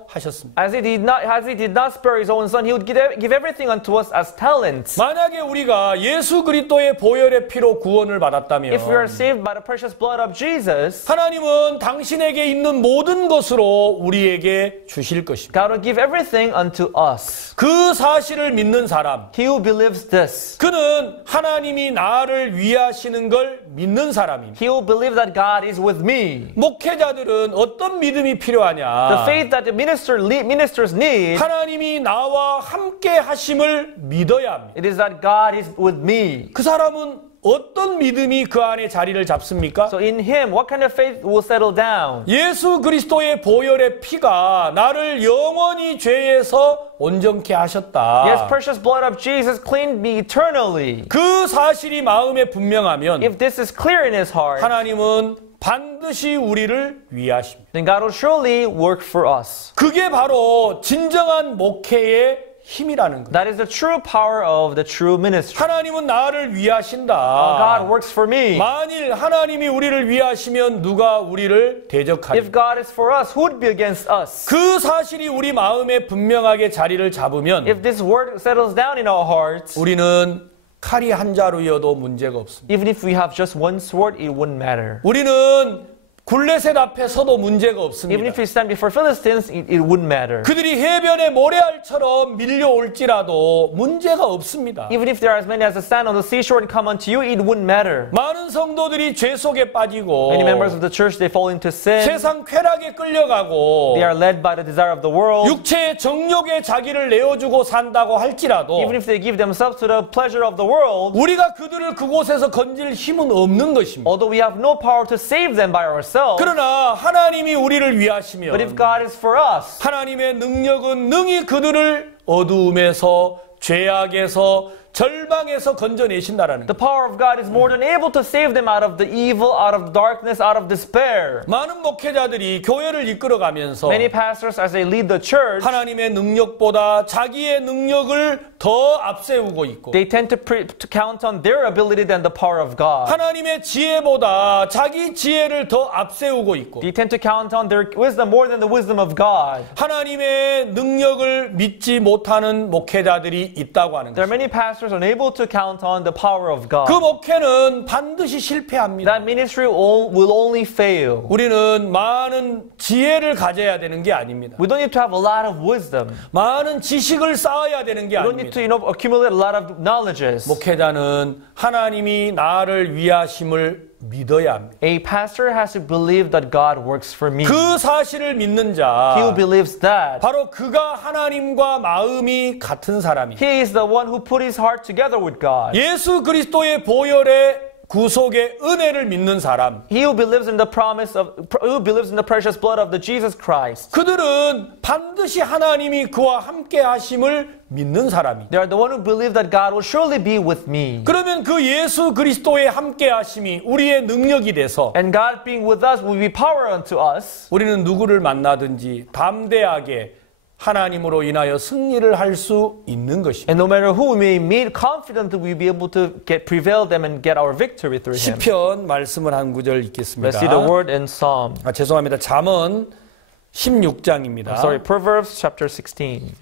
하셨습니다. As He did not spare His own Son, He would give everything unto us as talents. 만약에 우리가 예수 그리스도의 보혈의 피로 구원을 받았다면 If we are saved by the precious blood of Jesus, 하나님은 당신에게 있는 모든 것으로 우리에게 주실 것입니다. God will give everything unto us. 그 사실을 믿는 사람, He who believes this, 그는 하나님이 나를 위하시는 걸 믿는 사람입니다. he who believes that God is with me. 목회자들은 어떤 믿음이 필요하냐? The faith that the ministers need, 하나님이 나와 함께 하심을 믿어야 합니다. it is that God is with me. 그 사람은 어떤 믿음이 그 안에 자리를 잡습니까? So in Him, what kind of faith will settle down? 예수 그리스도의 보혈의 피가 나를 영원히 죄에서 온전케 하셨다. Yes, precious blood of Jesus cleaned me eternally. 그 사실이 마음에 분명하면 If this is clear in His heart, 하나님은 반드시 우리를 위하십니다. then God will surely work for us. 그게 바로 진정한 목회의 힘이라는 거예요. That is the true power of the true ministry. 하나님은 나를 위하신다. God works for me. 만일 하나님이 우리를 위하시면 누가 우리를 대적하리? If God is for us, who would be against us? 그 사실이 우리 마음에 분명하게 자리를 잡으면 If this word settles down in our hearts, 우리는 칼이 한 자루여도 문제가 없습니다. even if we have just one sword, it wouldn't matter. 우리는 굴레셋 앞에 서도 문제가 Even 없습니다. if we stand before Philistines, it wouldn't matter. 그들이 해변에 모래알처럼 밀려올지라도 문제가 없습니다. Even if there are as many as the sand on the seashore and come unto you, it wouldn't matter. 많은 성도들이 죄 속에 빠지고 Many members of the church, they fall into sin. 세상 쾌락에 끌려가고 They are led by the desire of the world. 육체의 정욕에 자기를 내어주고 산다고 할지라도 Even if they give themselves to the pleasure of the world, 우리가 그들을 그곳에서 건질 힘은 없는 것입니다. although we have no power to save them by ourselves, 그러나 하나님이 우리를 위하시면 but if God is for us, 하나님의 능력은 능히 그들을 어두움에서 죄악에서 절망에서 건져내신다라는 the 거예요. power of God is more than able to save them out of the evil, out of darkness, out of despair. 많은 목회자들이 교회를 이끌어가면서 Many pastors, as they lead the church, 하나님의 능력보다 자기의 능력을 더 앞세우고 있고 they tend to count on their ability than the power of God. 하나님의 지혜보다 자기 지혜를 더 앞세우고 있고 They tend to count on their wisdom more than the wisdom of God. 하나님의 능력을 믿지 못하는 목회자들이 있다고 하는 There are 것입니다. many pastors unable to count on the power of God. 그 목회는 반드시 실패합니다. That ministry will only fail. 우리는 많은 지혜를 가져야 되는 게 아닙니다. We don't need to have a lot of wisdom. 많은 지식을 쌓아야 되는 게 We don't need 아닙니다. to accumulate a lot of knowledges. 목회자는 하나님이 나를 위하심을 믿어야 합니다. A pastor has to believe that God works for me. 그 사실을 믿는 He who 자 believes that, 바로 그가 하나님과 마음이 같은 사람이에요. he is the one who put his heart together with God. 예수 그리스도의 보혈의 구속의 은혜를 믿는 사람, He who believes in the who believes in the precious blood of the Jesus Christ. 그들은 반드시 하나님이 그와 함께 하심을 믿는 사람이. They are the one who believe that God will surely be with me. 그러면 그 예수 그리스도의 함께 하심이 우리의 능력이 돼서 And God being with us will be power unto us. 우리는 누구를 만나든지 담대하게 하나님으로 인하여 승리를 할 수 있는 것입니다. And no matter who we may meet, confidently we'll be able to prevail them and get our victory through Him. 시편 말씀을 한 구절 읽겠습니다. Let's see the word in Psalm. 죄송합니다. 잠언 16장입니다. Sorry, Proverbs chapter 16.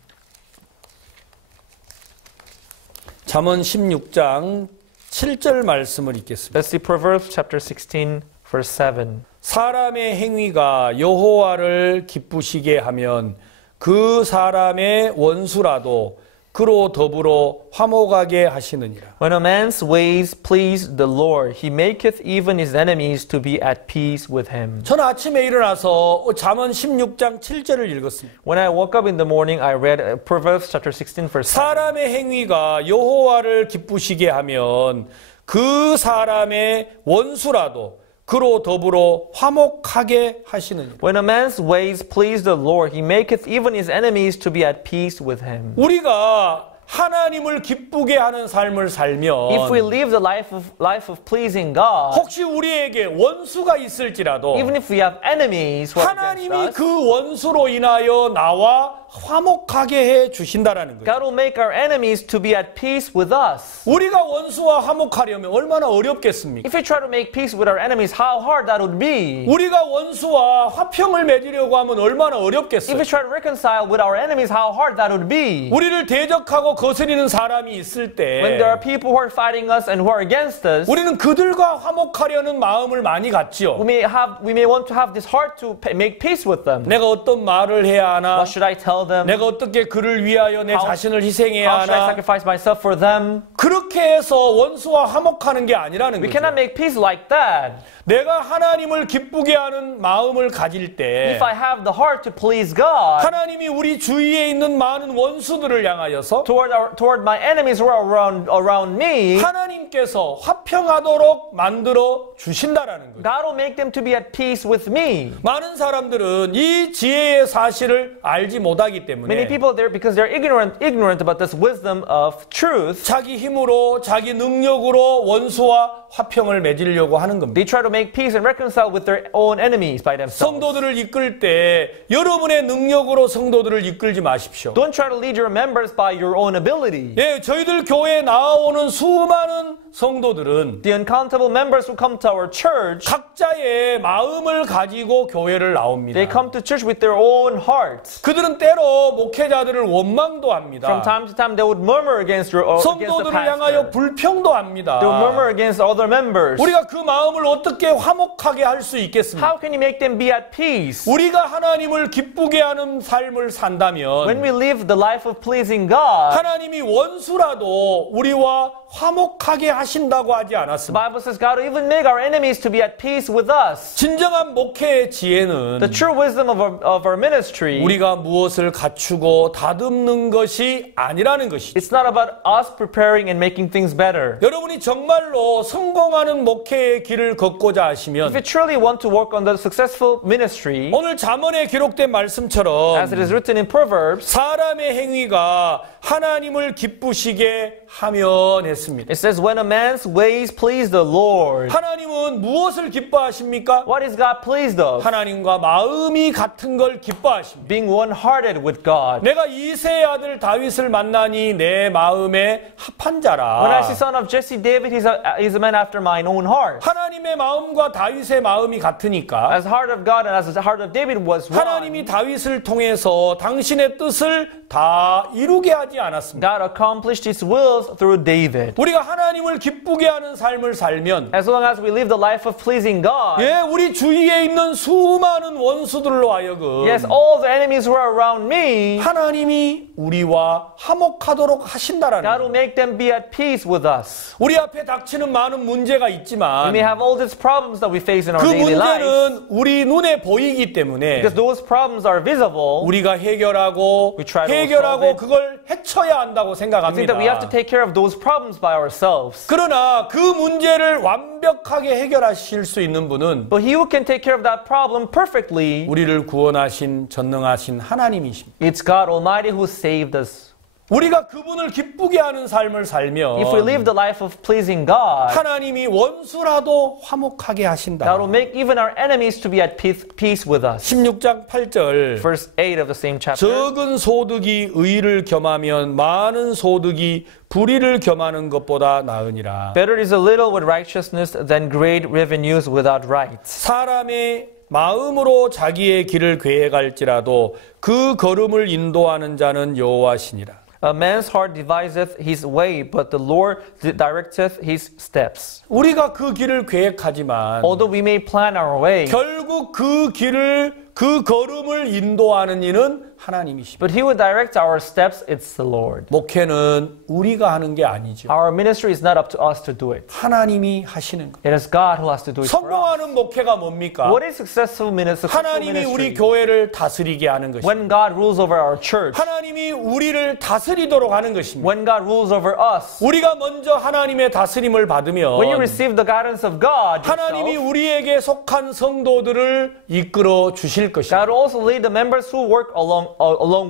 잠언 16장 7절 말씀을 읽겠습니다. Let's see Proverbs chapter 16 verse 7. 사람의 행위가 여호와를 기쁘시게 하면 그 사람의 원수라도 그로 더불어 화목하게 하시느니라. When a man's ways please the Lord, he maketh even his enemies to be at peace with him. 저는 아침에 일어나서 잠언 16장 7절을 읽었습니다. When I woke up in the morning, I read Proverbs chapter 16 verse 7. 사람의 행위가 여호와를 기쁘시게 하면 그 사람의 원수라도 그로 더불어 화목하게 하시느니라. When a man's ways please the Lord, he maketh even his enemies to be at peace with him. 우리가 하나님을 기쁘게 하는 삶을 살면 If we live the life of pleasing God, 혹시 우리에게 원수가 있을지라도 even if we have enemies who are against 하나님이 us, 그 원수로 인하여 나와 화목하게 해 주신다라는 거예요. God will make our enemies to be at peace with us. 우리가 원수와 화목하려면 얼마나 어렵겠습니까? If we try to make peace with our enemies, how hard that would be. 우리가 원수와 화평을 맺으려고 하면 얼마나 If 어렵겠어요? we try to reconcile with our enemies, how hard that would be. 우리를 대적하고 거스리는 사람이 있을 When there are 때 people who are fighting us and who are against us, 우리는 그들과 화목하려는 마음을 많이 갖지요. we may want to have this heart to make peace with them. 내가 어떤 말을 해야 하나? What should I tell them? 내가 어떻게 그를 위하여 내 자신을 희생해야 How should I 하나? sacrifice myself for them? 그렇게 해서 원수와 화목하는 게 아니라는 We 거죠. cannot make peace like that. 내가 하나님을 기쁘게 하는 마음을 가질 때 If I have the heart to please God 하나님이 우리 주위에 있는 많은 원수들을 향하여서 toward my enemies who are around me, 하나님께서 화평하도록 만들어 주신다라는 거예요. God will make them to be at peace with me. 많은 사람들은 이 지혜의 사실을 알지 못하기 Many 때문에 people there, because they're ignorant about this wisdom of truth, 자기 힘으로 자기 능력으로 원수와 화평을 맺으려고 하는 겁니다. they try to make peace and reconcile with their own enemies by themselves. 성도들을 이끌 때 여러분의 능력으로 성도들을 이끌지 마십시오. Don't try to lead your members by your own ability. 예, 저희들 교회에 나오는 수많은 성도들은 The uncountable members who come to our church, 각자의 마음을 가지고 교회를 나옵니다. they come to church with their own heart. 그들은 때로 목회자들을 원망도 합니다. From time to time, they would murmur against the 성도들을 향하여 pastor. 불평도 합니다. They would murmur against other members. 우리가 그 마음을 어떻게 화목하게 할 수 있겠습니까? How can you make them be at peace? 우리가 하나님을 기쁘게 하는 삶을 산다면 When we live the life of pleasing God, 하나님이 원수라도 우리와 화목하게 하신다고 하지 the 않았습니다. Bible says God will even make our enemies to be at peace with us. 진정한 목회의 지혜는 The true wisdom of our ministry, 우리가 무엇을 갖추고 다듬는 것이 아니라는 것이죠. it's not about us preparing and making things better. 여러분이 정말로 성공하는 목회의 길을 걷고자 하시면 If you truly want to work on the successful ministry, 오늘 잠언에 기록된 말씀처럼 as it is written in Proverbs, 사람의 행위가 하나님을 기쁘시게 하면 했습니다. it says, when a man's ways please the Lord. 하나님은 무엇을 기뻐하십니까? What is God pleased of? 하나님과 마음이 같은 걸 기뻐하십니다. Being one-hearted with God. 내가 이새의 아들 다윗을 만나니 내 마음에 합한 자라. When I see son of Jesse, David, he's a man after mine own heart. 하나님의 마음과 다윗의 마음이 같으니까 As the heart of God and as the heart of David was one, 하나님이 다윗을 통해서 당신의 뜻을 다 이루게 하지 않았습니다. God accomplished His wills through David. 우리가 하나님을 기쁘게 하는 삶을 살면 As long as we live the life of pleasing God, 예, 우리 주위에 있는 수많은 원수들로 하여금 yes, all the enemies who are around me, 하나님이 우리와 화목하도록 하신다라는 God will 거예요. make them be at peace with us. 우리 앞에 닥치는 많은 문제가 We 있지만 may have all these problems that we face in our 그 daily life, 문제는 우리 눈에 보이기 때문에 because those problems are visible. 우리가 해결하고 We try to 해결하고 solve it. 그걸 헤쳐야 한다고 I think that we have to 생각합니다. take care of those problems by ourselves. 그러나 그 문제를 완벽하게 해결하실 수 있는 분은 But he who can take care of that problem perfectly, 우리를 구원하신 전능하신 하나님이십니다. it's God Almighty who saved us. 우리가 그분을 기쁘게 하는 삶을 살면 If we live the life of pleasing God, 하나님이 원수라도 화목하게 that 하신다. will make even our enemies to be at peace with us. 16장 8절 Verse 8 of the same chapter. 적은 소득이 의를 겸하면 많은 소득이 불의를 겸하는 것보다 나으니라. Better is a little with righteousness than great revenues without rights. 사람의 마음으로 자기의 길을 계획할지라도 그 걸음을 인도하는 자는 여호와시니라. A man's heart deviseth his way, but the Lord directeth his steps. 우리가 그 길을 계획하지만 Although we may plan our way, 결국 그 걸음을 인도하는 이는 하나님이십니다. but he who directs our steps, it's the Lord. 목회는 우리가 하는 게 아니죠. Our ministry is not up to us to do it. 하나님이 하시는 것. It is God who has to do it for us. 성공하는 목회가 뭡니까? What is successful ministry? 하나님이 우리 교회를 다스리게 하는 것입니다. When God rules over our church, 하나님이 우리를 다스리도록 하는 것입니다. when God rules over us, 우리가 먼저 하나님의 다스림을 받으면 when you receive the guidance of God, 하나님이 yourself, 우리에게 속한 성도들을 이끌어 주실 것입니다. God will also lead the members who work along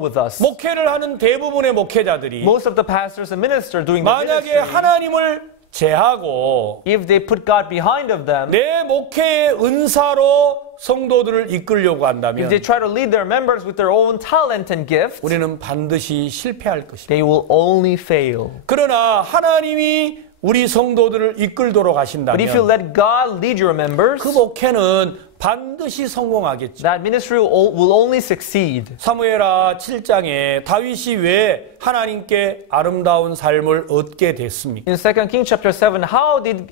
with us. 목회를 하는 대부분의 목회자들이 Most of the pastors and ministers doing the 만약에 ministry, 하나님을 제하고 if they put God behind of them, 내 목회의 은사로 성도들을 이끌려고 if 한다면 they try to lead their members with their own talent and gift, 우리는 반드시 실패할 것입니다. they will only fail. 그러나 하나님이 우리 성도들을 이끌도록 But if you 하신다면 let God lead your members, 그 목회는 반드시 성공하겠죠. that ministry will only succeed. 사무엘하 7장에 다윗이 왜 하나님께 아름다운 삶을 얻게 됐습니까? In 2 Kings chapter 7,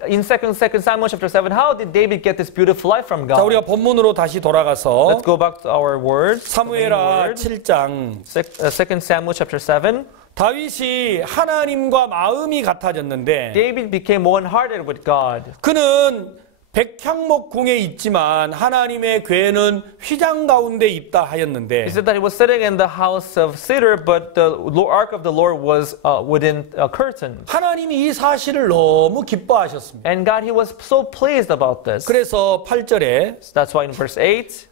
in 2 Samuel chapter 7, how did David get this beautiful life from 자, God? 우리가 본문으로 다시 돌아가서 Let's go back to our words. 사무엘하 7장 2 Samuel chapter 7. 다윗이 하나님과 마음이 같아졌는데 David became one-hearted with God. 그는 백향목궁에 있지만 하나님의 궤는 휘장 가운데 있다 하였는데 He said that he was sitting in the house of cedar, but the ark of the Lord was within a curtain. 하나님이 이 사실을 너무 기뻐하셨습니다. And God, he was so pleased about this. 그래서 8절에 That's why in verse 8,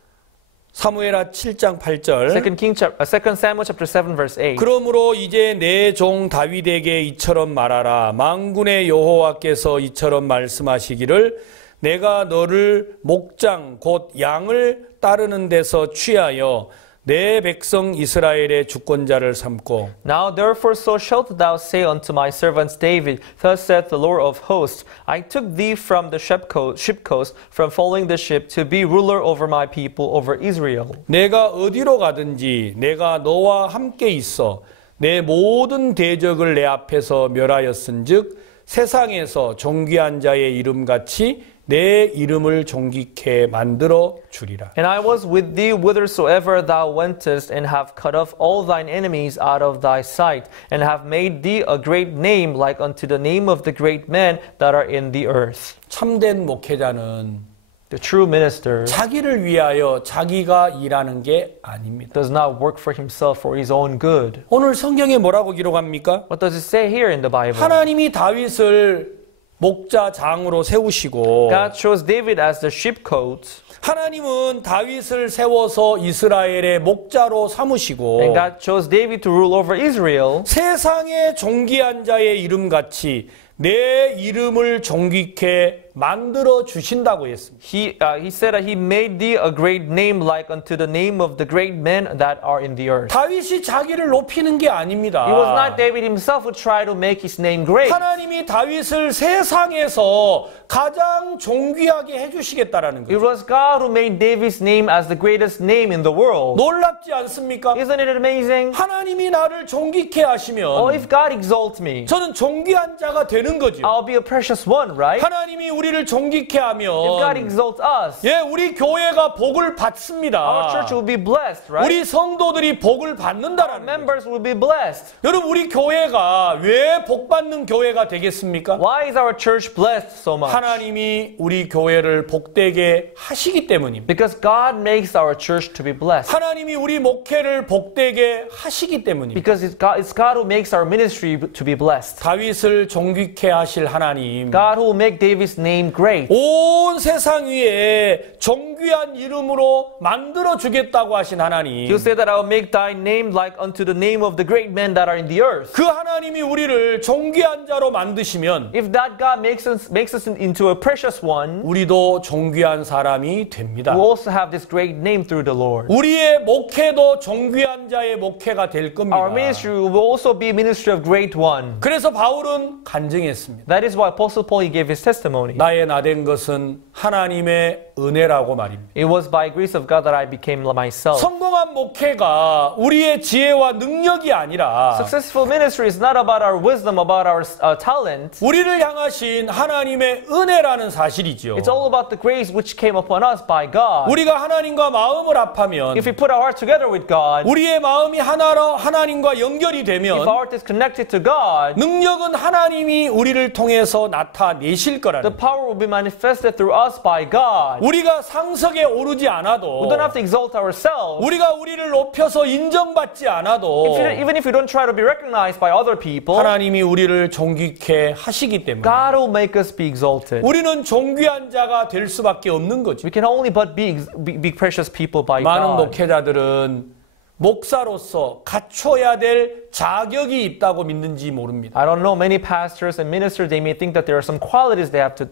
사무엘하 7장 8절 2 Samuel chapter 7 verse 8. 그러므로 이제 내 종 다윗에게 이처럼 말하라. 만군의 여호와께서 이처럼 말씀하시기를 내가 너를 목장 곧 양을 따르는 데서 취하여 내 백성 이스라엘의 주권자를 삼고 Now therefore so shalt thou say unto my servant David, Thus saith the Lord of hosts, I took thee from the ship coast, from following the ship, to be ruler over my people, over Israel. 내가 어디로 가든지 내가 너와 함께 있어 내 모든 대적을 내 앞에서 멸하였은즉 세상에서 존귀한 자의 이름같이 내 이름을 존귀케 만들어 주리라. And I was with thee whithersoever thou wentest, and have cut off all thine enemies out of thy sight, and have made thee a great name like unto the name of the great men that are in the earth. 참된 목회자는 The true minister 자기를 위하여 자기가 일하는 게 아닙니다. does not work for himself for his own good. 오늘 성경에 뭐라고 기록합니까? What does it say here in the Bible? 하나님이 다윗을 목자장으로 세우시고 God chose David as the sheepcote. 하나님은 다윗을 세워서 이스라엘의 목자로 삼으시고 And God chose David to rule over Israel. 세상의 존귀한 자의 이름같이 내 이름을 존귀케 만들어 주신다고 했습니다. He said that he made thee a great name like unto the name of the great men that are in the earth. 다윗이 자기를 높이는 게 아닙니다. It was not David himself who tried to make his name great. 하나님이 다윗을 세상에서 가장 존귀하게 해주시겠다라는 It 거죠. was God who made David's name as the greatest name in the world. 놀랍지 않습니까? Isn't it amazing? 하나님이 나를 존귀케 Oh, 하시면 if God exalts me, 저는 존귀한 자가 되는 거죠. I'll be a precious one, right? 하나님이 우리를 존귀케 If God 하면 exalts us, 예, 우리 교회가 복을 our 받습니다. church will be blessed, right? 우리 성도들이 복을 Our 받는다라는 거예요. members will be blessed. 여러분 우리 교회가 왜 복받는 교회가 되겠습니까? Why is our church blessed so much? 하나님이 우리 교회를 복되게 하시기 때문입니다. Because God makes our church to be blessed. 하나님이 우리 목회를 복되게 하시기 때문입니다. Because it's God who makes our ministry to be blessed. 다윗을 존귀케 하실 하나님, God who will make David's name great. 온 세상 위에 존귀한 이름으로 만들어 주겠다고 하신 하나님, He'll say that I will make thy name like unto the name of the great men that are in the earth. 그 하나님이 우리를 존귀한 자로 만드시면 If that God makes us into a precious one, 우리도 존귀한 사람이 됩니다. we'll also have this great name through the Lord. 우리의 목회도 존귀한 자의 목회가 될 겁니다. Our ministry will also be a ministry of great one. 그래서 바울은 간증했습니다. That is why Apostle Paul he gave his testimony. 나의 나된 것은 하나님의 은혜라고 말입니다. It was by grace of God that I became myself. 성공한 목회가 우리의 지혜와 능력이 아니라 Successful ministry is not about our wisdom, about our talent. 우리를 향하신 하나님의 은혜라는 사실이죠. It's all about the grace which came upon us by God. 우리가 하나님과 마음을 합하면 If we put our heart together with God, 우리의 마음이 하나로 하나님과 연결이 if 되면 our heart is connected to God, 능력은 하나님이 우리를 통해서 나타내실 the 거라는 power will be manifested through us by God. 우리가 상석에 오르지 않아도 We don't have to exalt ourselves. 우리가 우리를 높여서 인정받지 않아도 Even if we don't try to be recognized by other people, 하나님이 우리를 존귀케 하시기 때문에 God will make us be exalted. 우리는 존귀한 자가 될 수밖에 없는 거죠. We can only but be precious people by 많은 God. 목회자들은 목사로서 갖춰야 될 자격이 있다고 믿는지 모릅니다. I don't know many pastors and ministers. They may think that there are some qualities they have to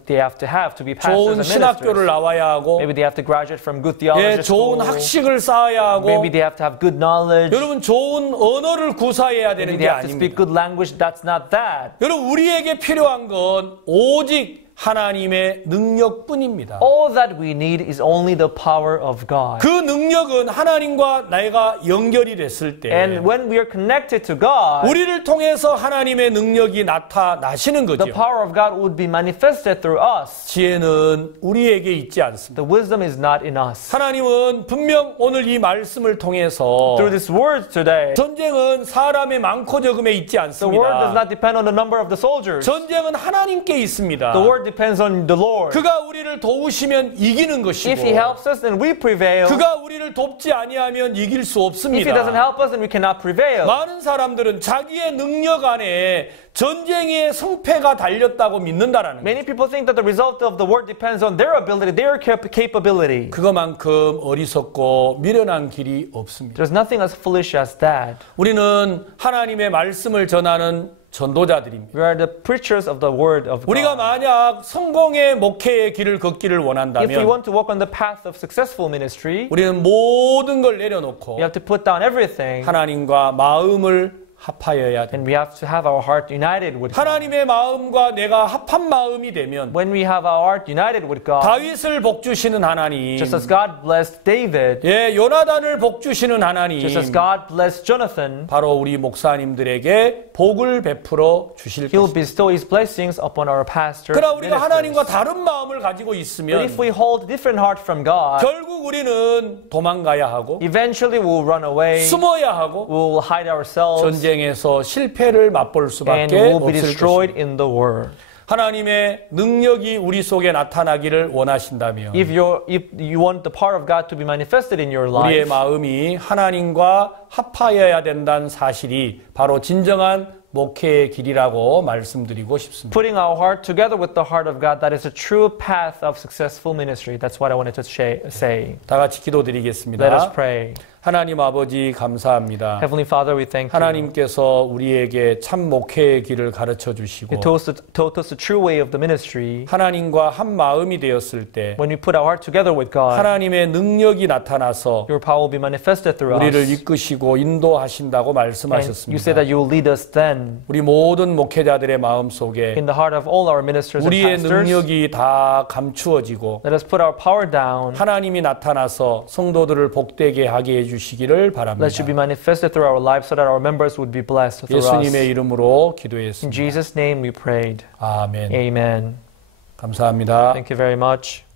have to be pastors 좋은 and 신학교를 ministers. 나와야 하고 Maybe they have to graduate from good 예, theology 좋은 school. 학식을 쌓아야 하고 Maybe they have to have good knowledge. 여러분 좋은 언어를 구사해야 되는 Maybe 게 they have to speak 아닙니다. good language. That's not that. 여러분 우리에게 필요한 건 오직 하나님의 능력뿐입니다. All that we need is only the power of God. 그 능력은 하나님과 내가 연결이 됐을 때 And when we are connected to God, 우리를 통해서 하나님의 능력이 나타나시는 the 거죠. power of God would be manifested through us. 지혜는 우리에게 있지 않습니다. The wisdom is not in us. 하나님은 분명 오늘 이 말씀을 통해서 Through this word today, 전쟁은 사람의 많고 적음에 있지 the word does 않습니다. not depend on the number of the soldiers. 전쟁은 하나님께 있습니다. The word depends on the Lord. 그가 우리를 도우시면 이기는 것이고 If He helps us, then we prevail. 그가 우리를 돕지 아니하면 이길 수 If He doesn't 없습니다. help us, then we cannot prevail. 많은 사람들은 자기의 능력 안에 전쟁의 승패가 달렸다고 믿는다라는 거예요. Many people think that the result of the word depends on their ability, their capability. 그거만큼 어리석고 미련한 길이 없습니다. There's nothing as foolish as that. 우리는 하나님의 말씀을 전하는 전도자들입니다. We are the preachers of the word of 우리가 God. 만약 성공의 목회의 길을 걷기를 If we 원한다면 want to walk on the path of successful ministry, 우리는 모든 걸 내려놓고 we have to put down everything 하나님과 마음을 합하여야 됩니다. and we have to have our heart united with God. 하나님의 마음과 내가 합한 마음이 되면 When we have our heart united with God, 다윗을 복주시는 하나님, just as God blessed David, 예, 요나단을 복주시는 하나님, just as God blessed Jonathan, 바로 우리 목사님들에게 복을 베풀어 주실 He'll 것입니다. bestow His blessings upon our pastors. 그러나 우리가 ministers. 하나님과 다른 마음을 가지고 But 있으면 if we hold a different heart from God, 결국 우리는 도망가야 하고 eventually we'll run away, 숨어야 하고 we'll hide ourselves, 전쟁에서 실패를 맛볼 and 수밖에 we'll be 없을 destroyed 것입니다. in the world. 하나님의 능력이 우리 속에 나타나기를 원하신다면 If you want the power of God to be manifested in your 우리의 life, 마음이 하나님과 합하여야 된다는 사실이 바로 진정한 목회의 길이라고 말씀드리고 싶습니다. putting our heart together with the heart of God, that is a true path of successful ministry. That's what I wanted to say. 다 같이 Let us 기도드리겠습니다. pray. 하나님 아버지 감사합니다. Heavenly Father, we thank you. 하나님께서 우리에게 참 목회의 길을 가르쳐 주시고 You taught us the true way of the ministry. 하나님과 한 마음이 되었을 때 When we put our heart together with God, 하나님의 능력이 나타나서 your power will be manifested through 우리를 us. 이끄시고 인도하신다고 And you say 말씀하셨습니다. that you will lead us then 우리 모든 목회자들의 마음 속에 in the heart of all our ministers and 우리의 pastors. 능력이 다 감추어지고 Let us put our power down. 하나님이 나타나서 성도들을 복되게 하게 해주시기를 바랍니다. Let you be manifested through our lives so that our members would be blessed through us. 예수님의 이름으로 In 기도했습니다. Jesus' name we prayed. 아멘. Amen. 감사합니다. Thank you very much.